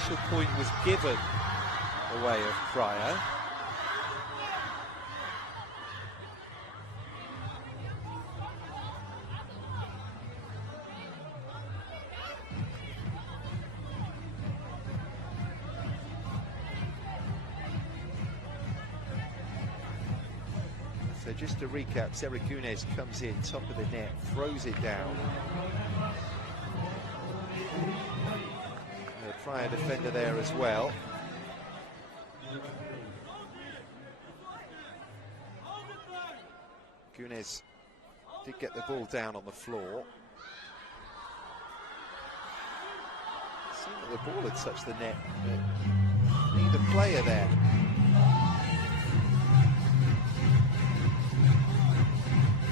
initial point was given away of Praia. So just to recap, Zaragoza comes in, top of the net, throws it down. The Praia defender there as well. Gunes did get the ball down on the floor. It seemed that the ball had touched the net, but neither player there.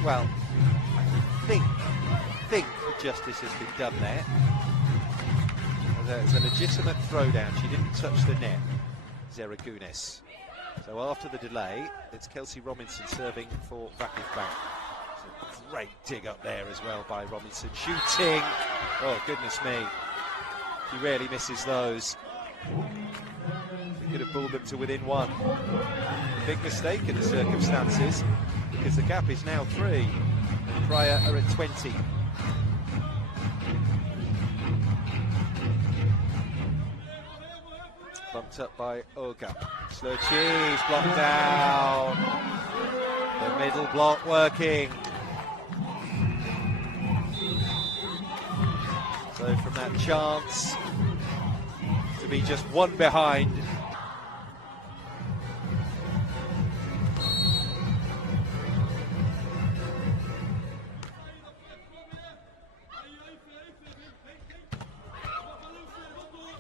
Well, I think the justice has been done there. It's a legitimate throwdown. She didn't touch the net, Zaragoza. So after the delay, it's Kelsey Robinson serving for VakifBank. It's a great dig up there as well by Robinson. Shooting. Oh, goodness me. He rarely misses those. He could have pulled them to within one. A big mistake in the circumstances, because the gap is now 3. Praia are at 20. Bumped up by Oga. Slurchees blocked down. The middle block working. So from that chance to be just one behind.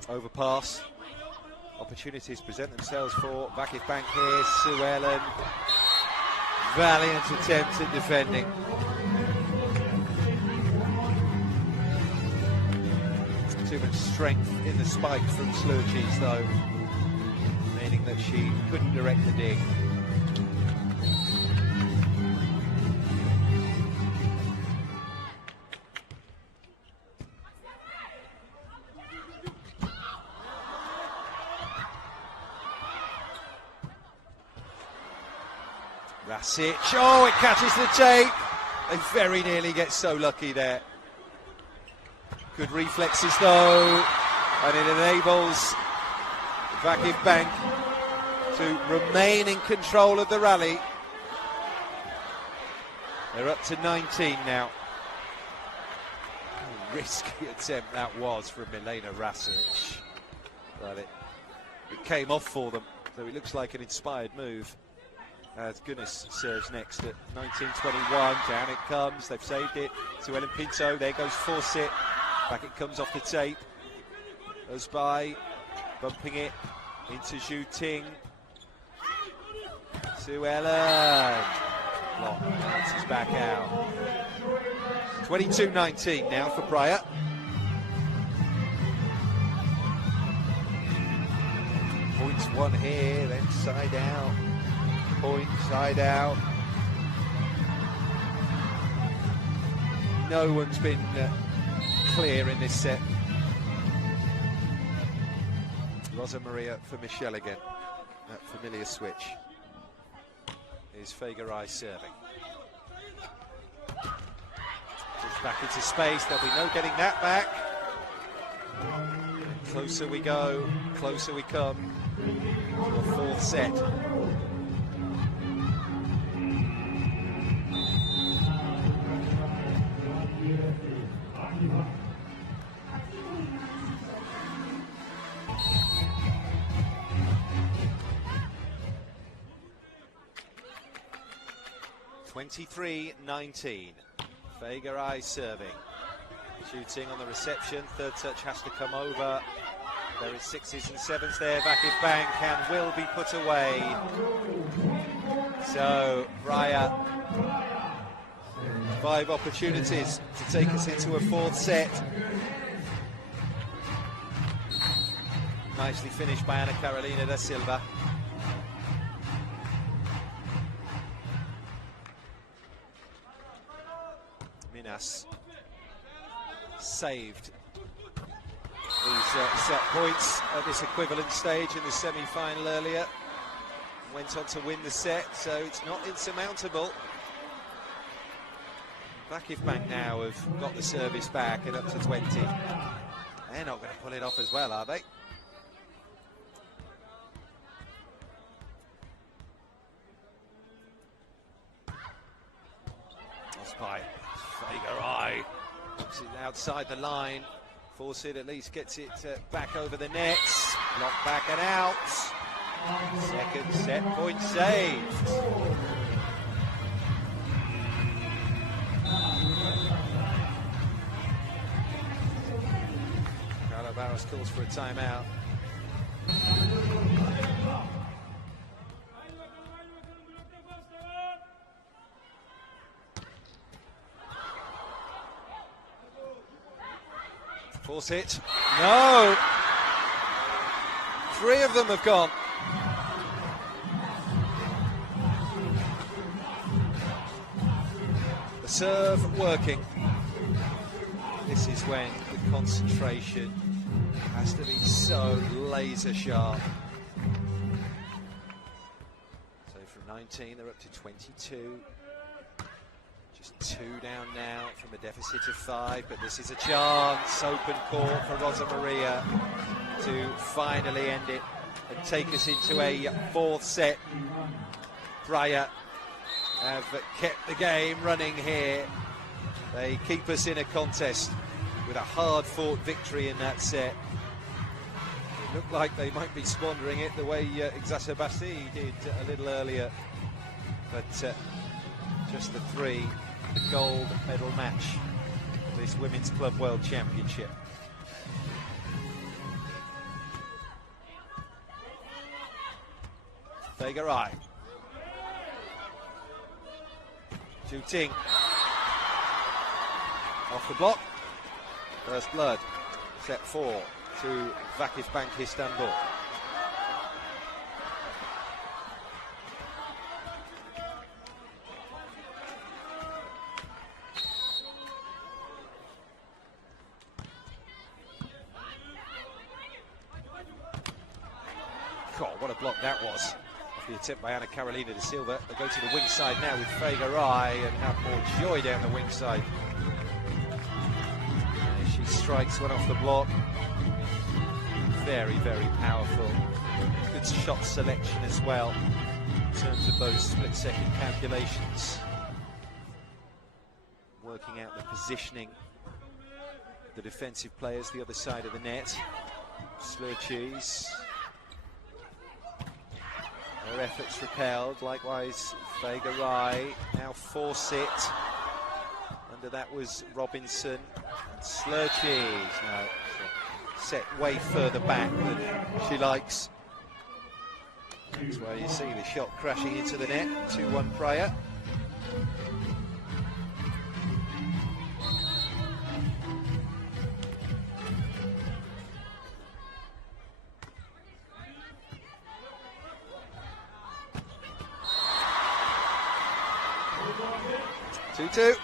Overpass. Opportunities present themselves for VakifBank here. Sue Ellen. Valiant attempt at defending. Too much strength in the spike from Slurchees though, meaning that she couldn't direct the dig. Rasic, oh, it catches the tape. They very nearly get so lucky there. Good reflexes though, and it enables VakifBank to remain in control of the rally. They're up to 19 now. Oh, risky attempt that was from Milena Rasic. But it came off for them, so it looks like an inspired move. As Gunas serves next at 19:21. Down it comes, they've saved it to Ellen Pinto. There goes Fawcett. Back it comes off the tape. Goes by, bumping it into Zhu Ting. To Ellen. Block, bounces back out. 22-19 now for Praia. Points one here, then side out. Point, side out. No one's been clear in this set. Rosa Maria for Michelle again. That familiar switch is Fagerai serving. Push back into space, there'll be no getting that back. Closer we go, closer we come to a fourth set. (23-19). Fagerai serving. Shooting on the reception. Third touch has to come over. There is 6s and 7s there. VakifBank and will be put away. So Praia, 5 opportunities to take us into a fourth set. Nicely finished by Ana Carolina da Silva. Minas saved these set points at this equivalent stage in the semi-final earlier. Went on to win the set, so it's not insurmountable. VakifBank now have got the service back and up to 20. They're not going to pull it off as well, are they? By Fagerai, puts it outside the line. Fawcett at least gets it back over the nets. Blocked back and out. Second set point saved. Barros calls for a timeout. Fawcett. No! 3 of them have gone. The serve working. This is when the concentration has to be so laser sharp. So from 19 they're up to 22. Just 2 down now from a deficit of 5, but this is a chance. Open court for Rosa Maria to finally end it and take us into a 4th set. Praia have kept the game running here. They keep us in a contest with a hard-fought victory in that set. It looked like they might be squandering it the way Exacerbasi did a little earlier, but just the 3, the gold medal match for this Women's Club World Championship. Fagerai. Shooting. Off the block. First blood. Set 4 to VakifBank Istanbul. God, what a block that was. The attempt by Ana Carolina de Silva. They go to the wing side now with Fagerai and have more joy down the wing side. She strikes one off the block. Very, very powerful. Good shot selection as well in terms of those split-second calculations. Working out the positioning of the defensive players the other side of the net. Slurchees. Her efforts repelled, likewise Fagerai, now Fawcett, under that was Robinson, and Slurchees, now set way further back than she likes. That's why you see the shot crashing into the net, 2-1 Praia. Two.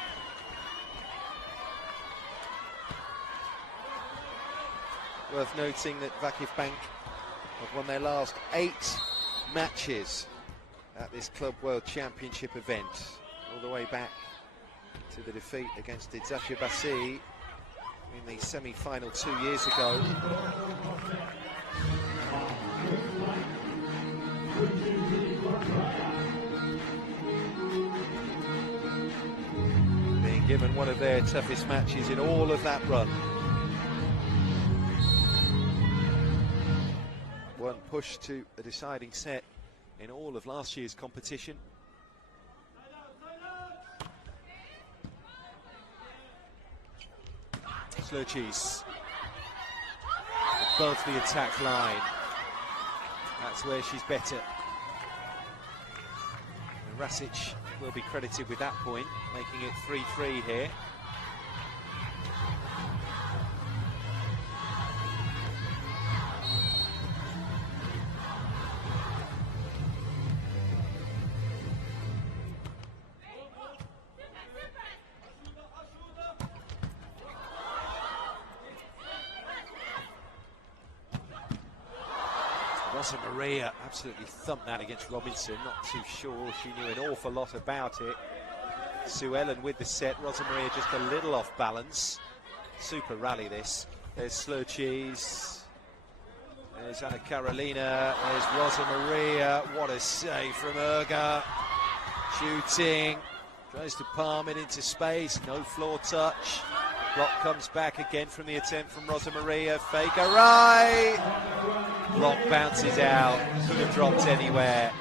Worth noting that VakifBank have won their last 8 matches at this Club World Championship event, all the way back to the defeat against Exacerbasi in the semi-final 2 years ago. Given one of their toughest matches in all of that run. One push to a deciding set in all of last year's competition. Slurchees above the attack line. That's where she's better. And Rasic will be credited with that point, making it 3-3 here. Rosa Maria absolutely thumped that against Robinson. Not too sure she knew an awful lot about it. Sue Ellen with the set. Rosa Maria just a little off balance. Super rally this. There's Slurchees. There's Anna Carolina. There's Rosa Maria. What a save from Erga. Shooting. Tries to palm it into space. No floor touch. Block comes back again from the attempt from Rosa Maria. Fakerai. Block bounces out. Could have dropped anywhere.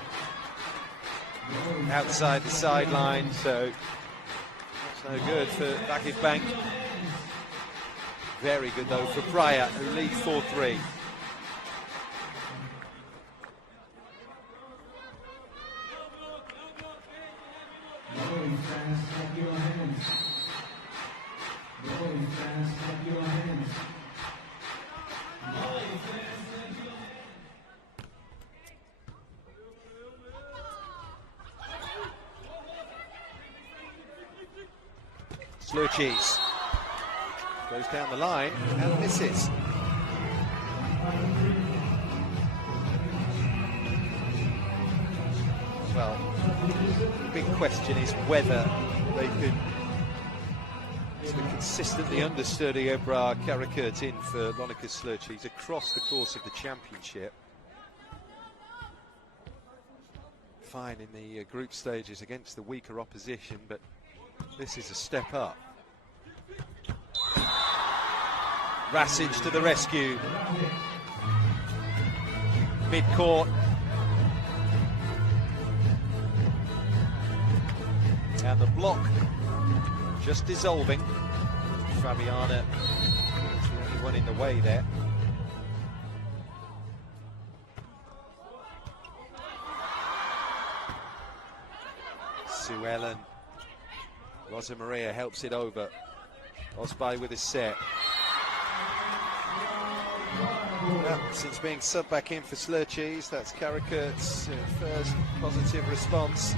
Outside the sideline, so that's no good for VakifBank. Very good though for Praia, who lead 4-3. Slurchees goes down the line and misses. Well, the big question is whether they could consistently understudy Ebra Karakurt in for Monica Slurchees across the course of the championship. Fine in the group stages against the weaker opposition, but this is a step up. Rasic to the rescue. Mid-court. And the block just dissolving. Fabiana is the only one in the way there. Sue Ellen. Rosa Maria helps it over. Osby with his set. Well, since being subbed back in for Slurchees, that's Karakurt's first positive response.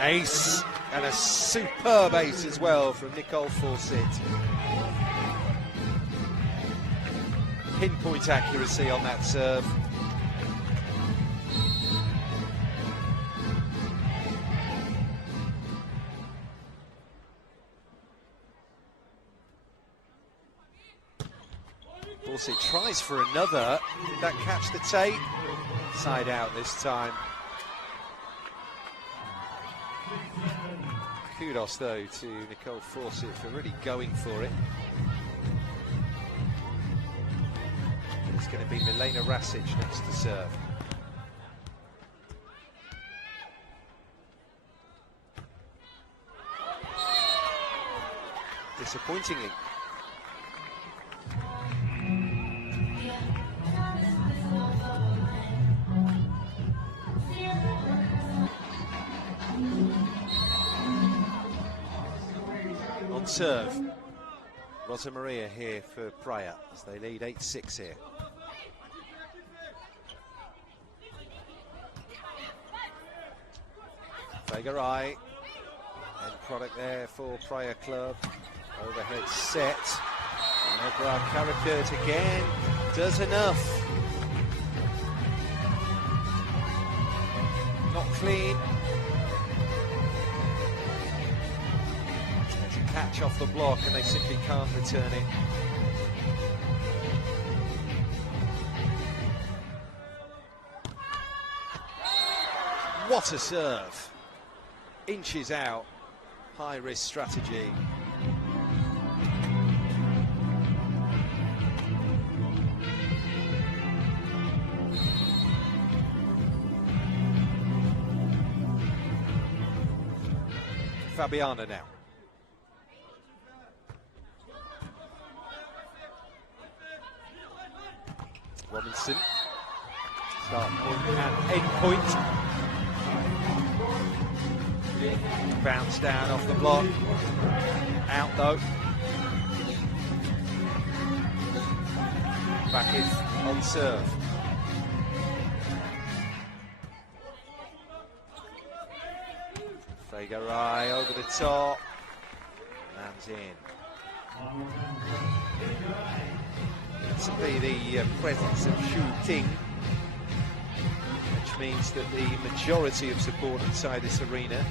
Ace, and a superb ace as well from Nicole Fawcett. Pinpoint accuracy on that serve. Fawcett tries for another. Did that catch the tape? Side out this time. Kudos though to Nicole Fawcett for really going for it. It's going to be Milena Rasic next to serve. Disappointingly. On serve, Rosa Maria here for Praia as they lead 8-6 here. Fagerai, end product there for Praia Club. Overhead set. And Ebra Karakurt again does enough. Not clean. Catch off the block and they simply can't return it. What a serve. Inches out. High risk strategy. Fabiana now. Robinson. Start point and end point. Bounce down off the block. Out though. Vakif on serve. Fegaray over the top. Lands in. To be the presence of shooting, which means that the majority of support inside this arena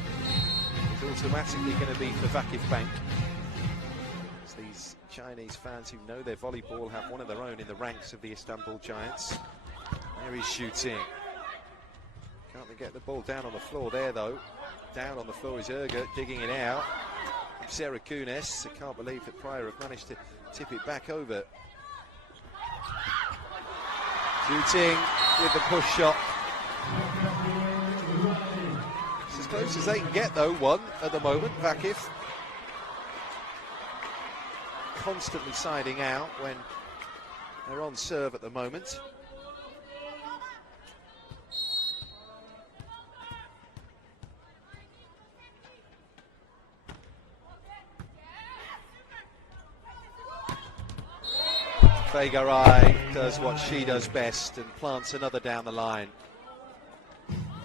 is automatically going to be for VakifBank. As these Chinese fans who know their volleyball have one of their own in the ranks of the Istanbul Giants. There he's shooting. Can't they get the ball down on the floor there though? Down on the floor is Ergut, digging it out. Sarah Kunis. I can't believe that Praia have managed to tip it back over. Shooting with the push shot. It's as close as they can get though, one at the moment. Vakif constantly siding out when they're on serve at the moment. Fegaray does what she does best and plants another down the line.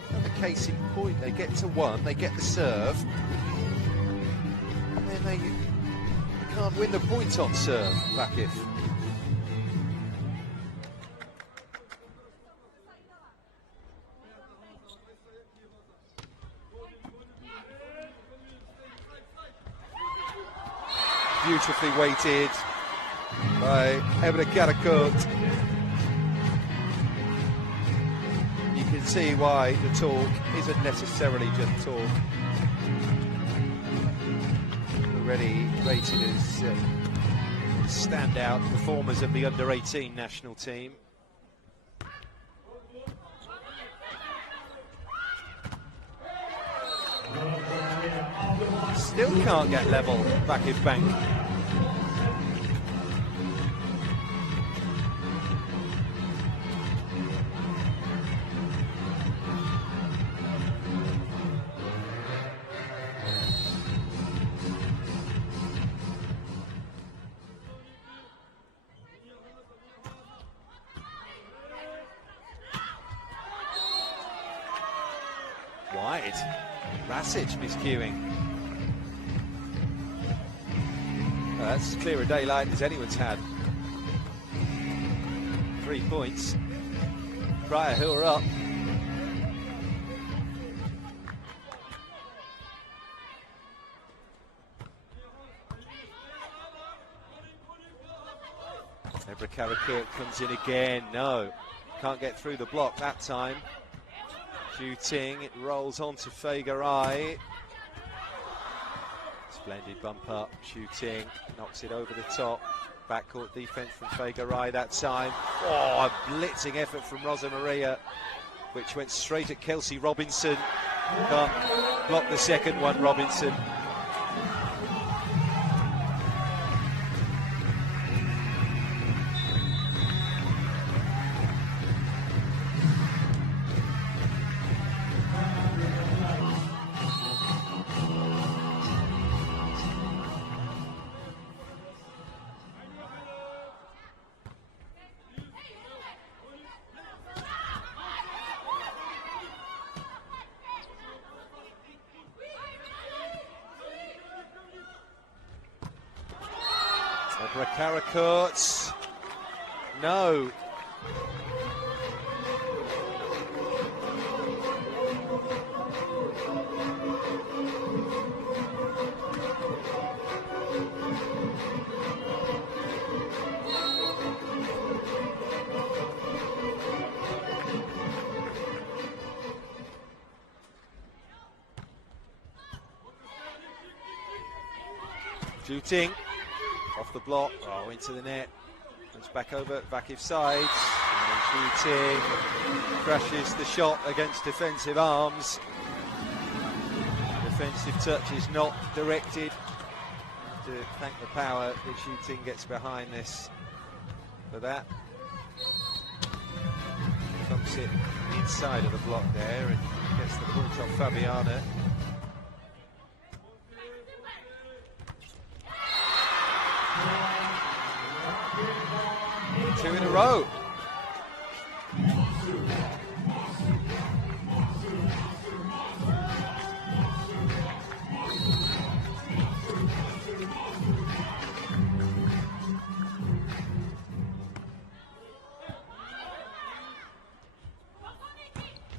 Another case in point, they get to one, they get the serve, and then they can't win the point on serve, Vakif. Beautifully weighted by Emre Karakurt. You can see why the talk isn't necessarily just talk. Already rated as standout performers of the under-18 national team. Still can't get level, VakifBank. Wide. Rasic miscuing. That's as clear a daylight as anyone's had. 3 points. Praia, who are up. Emre Karakurt comes in again. No, can't get through the block that time. Shooting, it rolls on to Fegaray. Splendid bump up, shooting, knocks it over the top. Backcourt defence from Fegaray that time. Oh, a blitzing effort from Rosa Maria, which went straight at Kelsey Robinson. Can't block the second one, Robinson. Karakurt, no. Shooting. Off the block, oh, into the net. Comes back over, Vakif sides. And shooting. Crashes the shot against defensive arms. Defensive touch is not directed. To thank the power that shooting gets behind this for that. Clumps it inside of the block there and gets the point off Fabiana. Two in a row.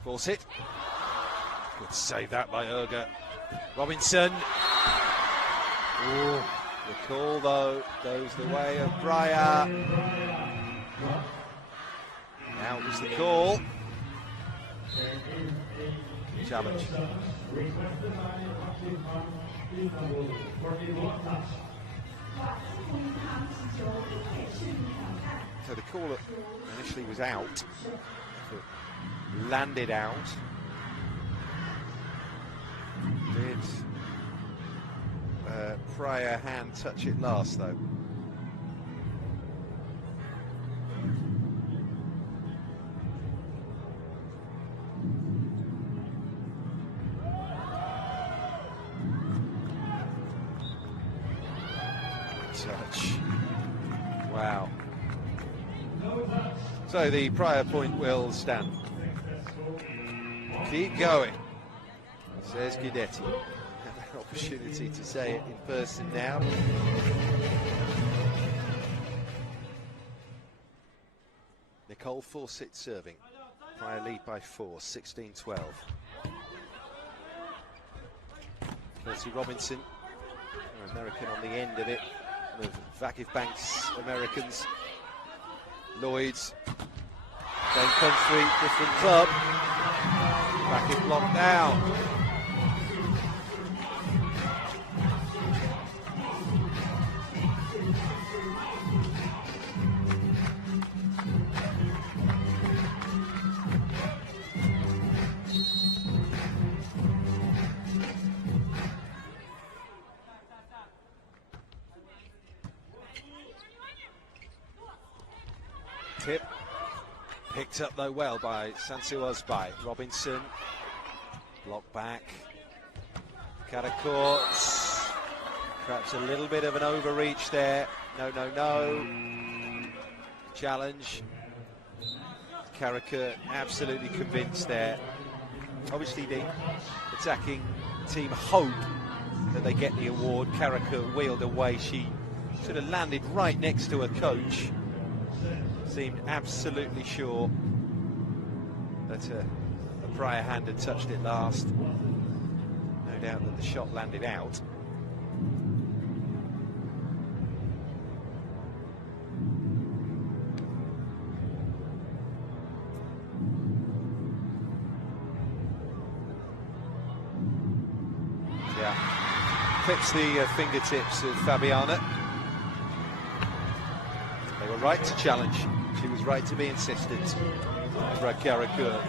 Force it. Good save that by Urga. Robinson. Ooh, the call though goes the way of Praia. Out was the call. Challenge. So the call initially was out. Landed out. Did Praia hand touch it last though? Touch. Wow. So the Praia point will stand. Keep going, says Guidetti. Have an opportunity to say it in person now. Nicole Fawcett serving. Praia lead by 4, 16-12. Kelsey Robinson, an American on the end of it. One of VakifBank's Americans. Lloyd's, same country, different club. Vakif blocked down. Tip. Picked up though well by Sansuaz by Robinson. Block back. Karakourts. Perhaps a little bit of an overreach there. No. Challenge. Karakourt absolutely convinced there. Obviously the attacking team hope that they get the award. Karakourt wheeled away. She sort of landed right next to her coach. Seemed absolutely sure that a Praia hand had touched it last. No doubt that the shot landed out. Yeah, clips the fingertips of Fabiana. They were right to challenge. She was right to be insistent. Karakourt.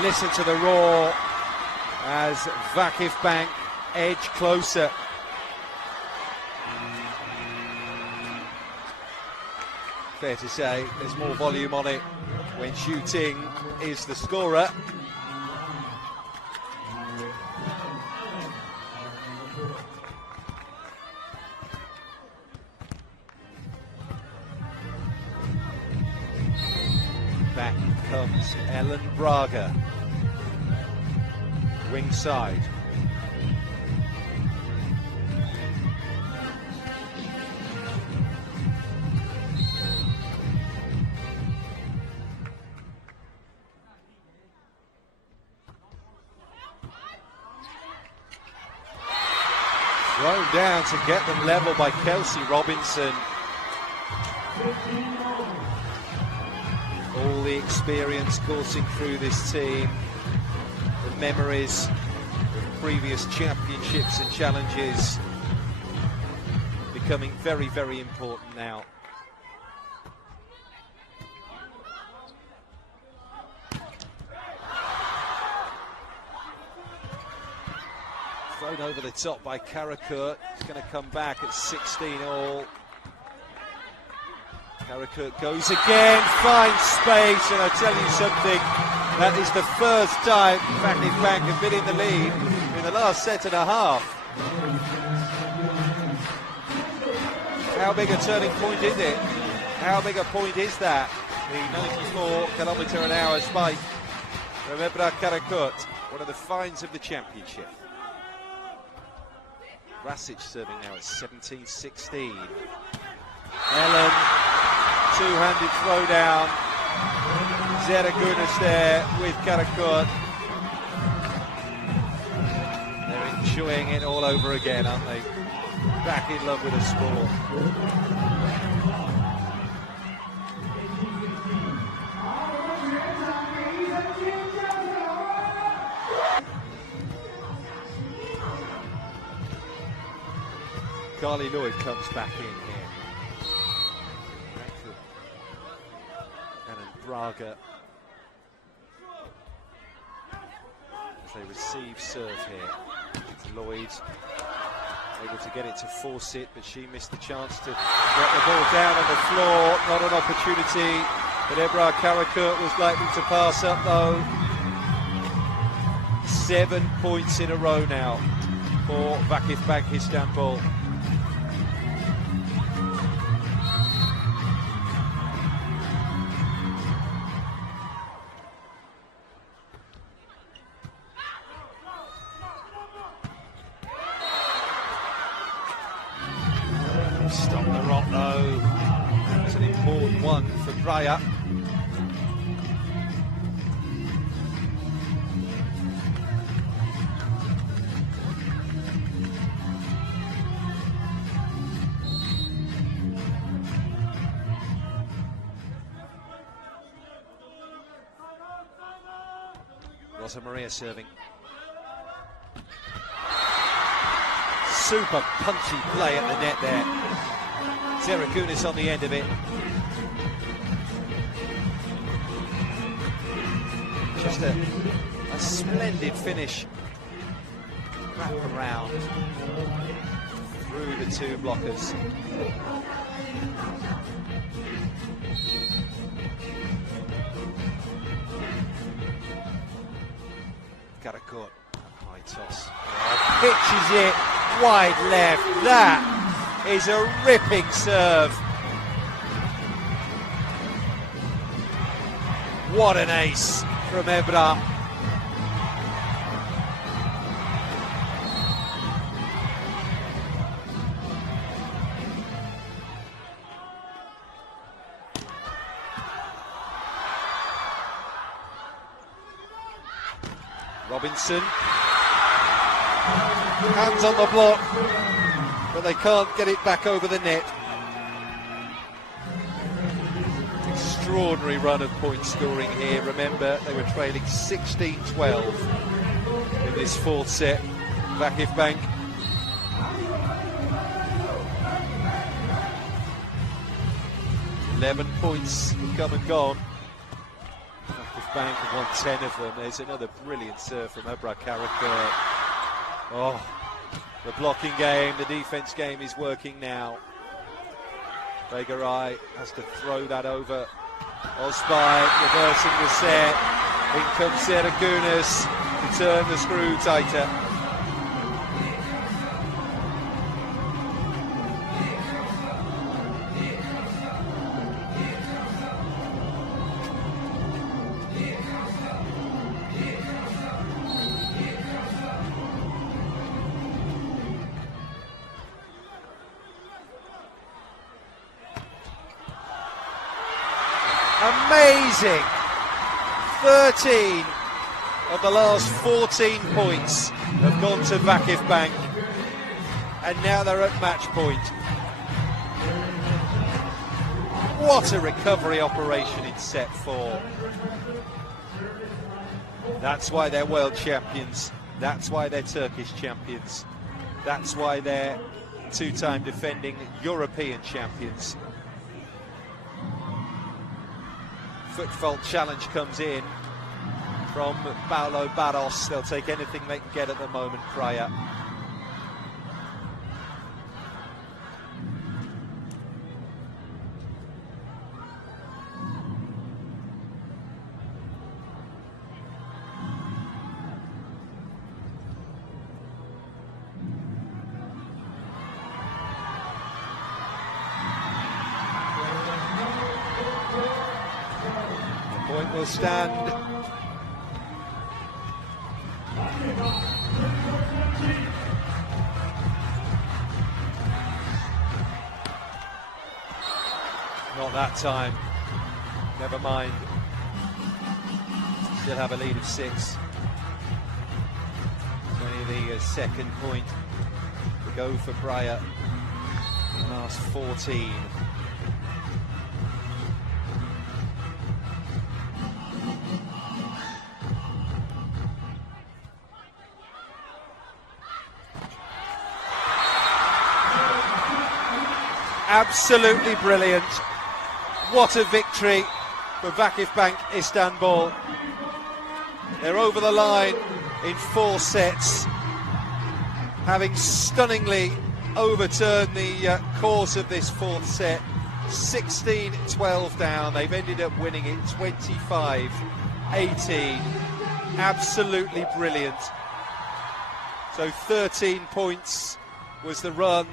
Listen to the roar as VakifBank edge closer. Fair to say, there's more volume on it when shooting is the scorer. Back comes Ellen Braga. Wing side. Thrown down to get them level by Kelsey Robinson. All the experience coursing through this team, the memories of previous championships and challenges becoming very, very important now. Thrown over the top by Karakurt. It's going to come back at 16-all. Karakurt goes again, finds space, and I tell you something, that is the first time VakifBank have been in the lead in the last set and a half. How big a turning point is it? How big a point is that? The 94 km/h spike from Ebrar Karakurt, one of the finds of the championship. Rasic serving now at 17-16. Ellen, two-handed throwdown. Zeragunas there with Karakurt. They're enjoying it all over again, aren't they? Back in love with the sport. Carly Lloyd comes back in here. And Braga as they receive serve here. It's Lloyd able to get it to force it, but she missed the chance to get the ball down on the floor. Not an opportunity that Ebrar Karakurt was likely to pass up though. 7 points in a row now for VakifBank Istanbul. Stop the rock though. That's an important one for Praia. Rosa Maria serving. Super punchy play at the net there. Zeragunas on the end of it. Just a splendid finish. Wrap around through the two blockers. Karakurt, high toss. Oh, pitches it wide left. That is a ripping serve. What an ace from Ebrar. Robinson. Hands on the block, but they can't get it back over the net. Extraordinary run of point scoring here. Remember, they were trailing 16-12 in this fourth set. VakifBank. $11 points have come and gone. VakifBank have won 10 of them. There's another brilliant serve from Ebrar Karakurt. Oh, the blocking game, the defense game is working now. Begaray has to throw that over. Osbai reversing the set. In comes Zeragunas to turn the screw tighter. Amazing! 13 of the last 14 points have gone to VakifBank, and now they're at match point. What a recovery operation in set 4. That's why they're world champions. That's why they're Turkish champions. That's why they're 2-time defending European champions. Foot fault challenge comes in from Paulo Barros. They'll take anything they can get at the moment, Praia. Point will stand. Not that time. Never mind. Still have a lead of 6. It's only the second point to go for Praia in the last 14. Absolutely brilliant. What a victory for VakifBank Istanbul. They're over the line in 4 sets, having stunningly overturned the course of this 4th set. 16-12 down. They've ended up winning it 25-18. Absolutely brilliant. So 13 points was the run.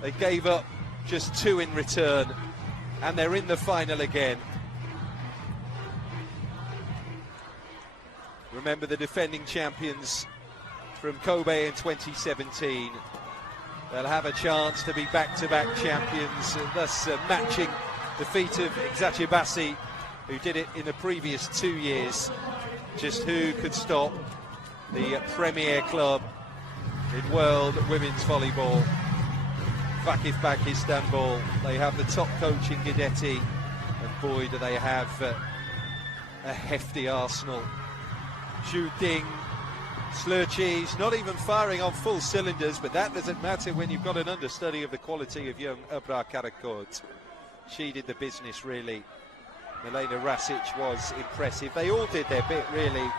They gave up just 2 in return, and they're in the final again. Remember, the defending champions from Kobe in 2017. They'll have a chance to be back-to-back champions, thus matching the feat of Eczacıbaşı, who did it in the previous 2 years. Just who could stop the premier club in world women's volleyball? VakifBank Istanbul. They have the top coach in Guidetti, and boy do they have a hefty arsenal. Zhu Ding, Slurchees, not even firing on full cylinders, but that doesn't matter when you've got an understudy of the quality of young Abra Karakurt. She did the business, really. Milena Rasic was impressive. They all did their bit, really.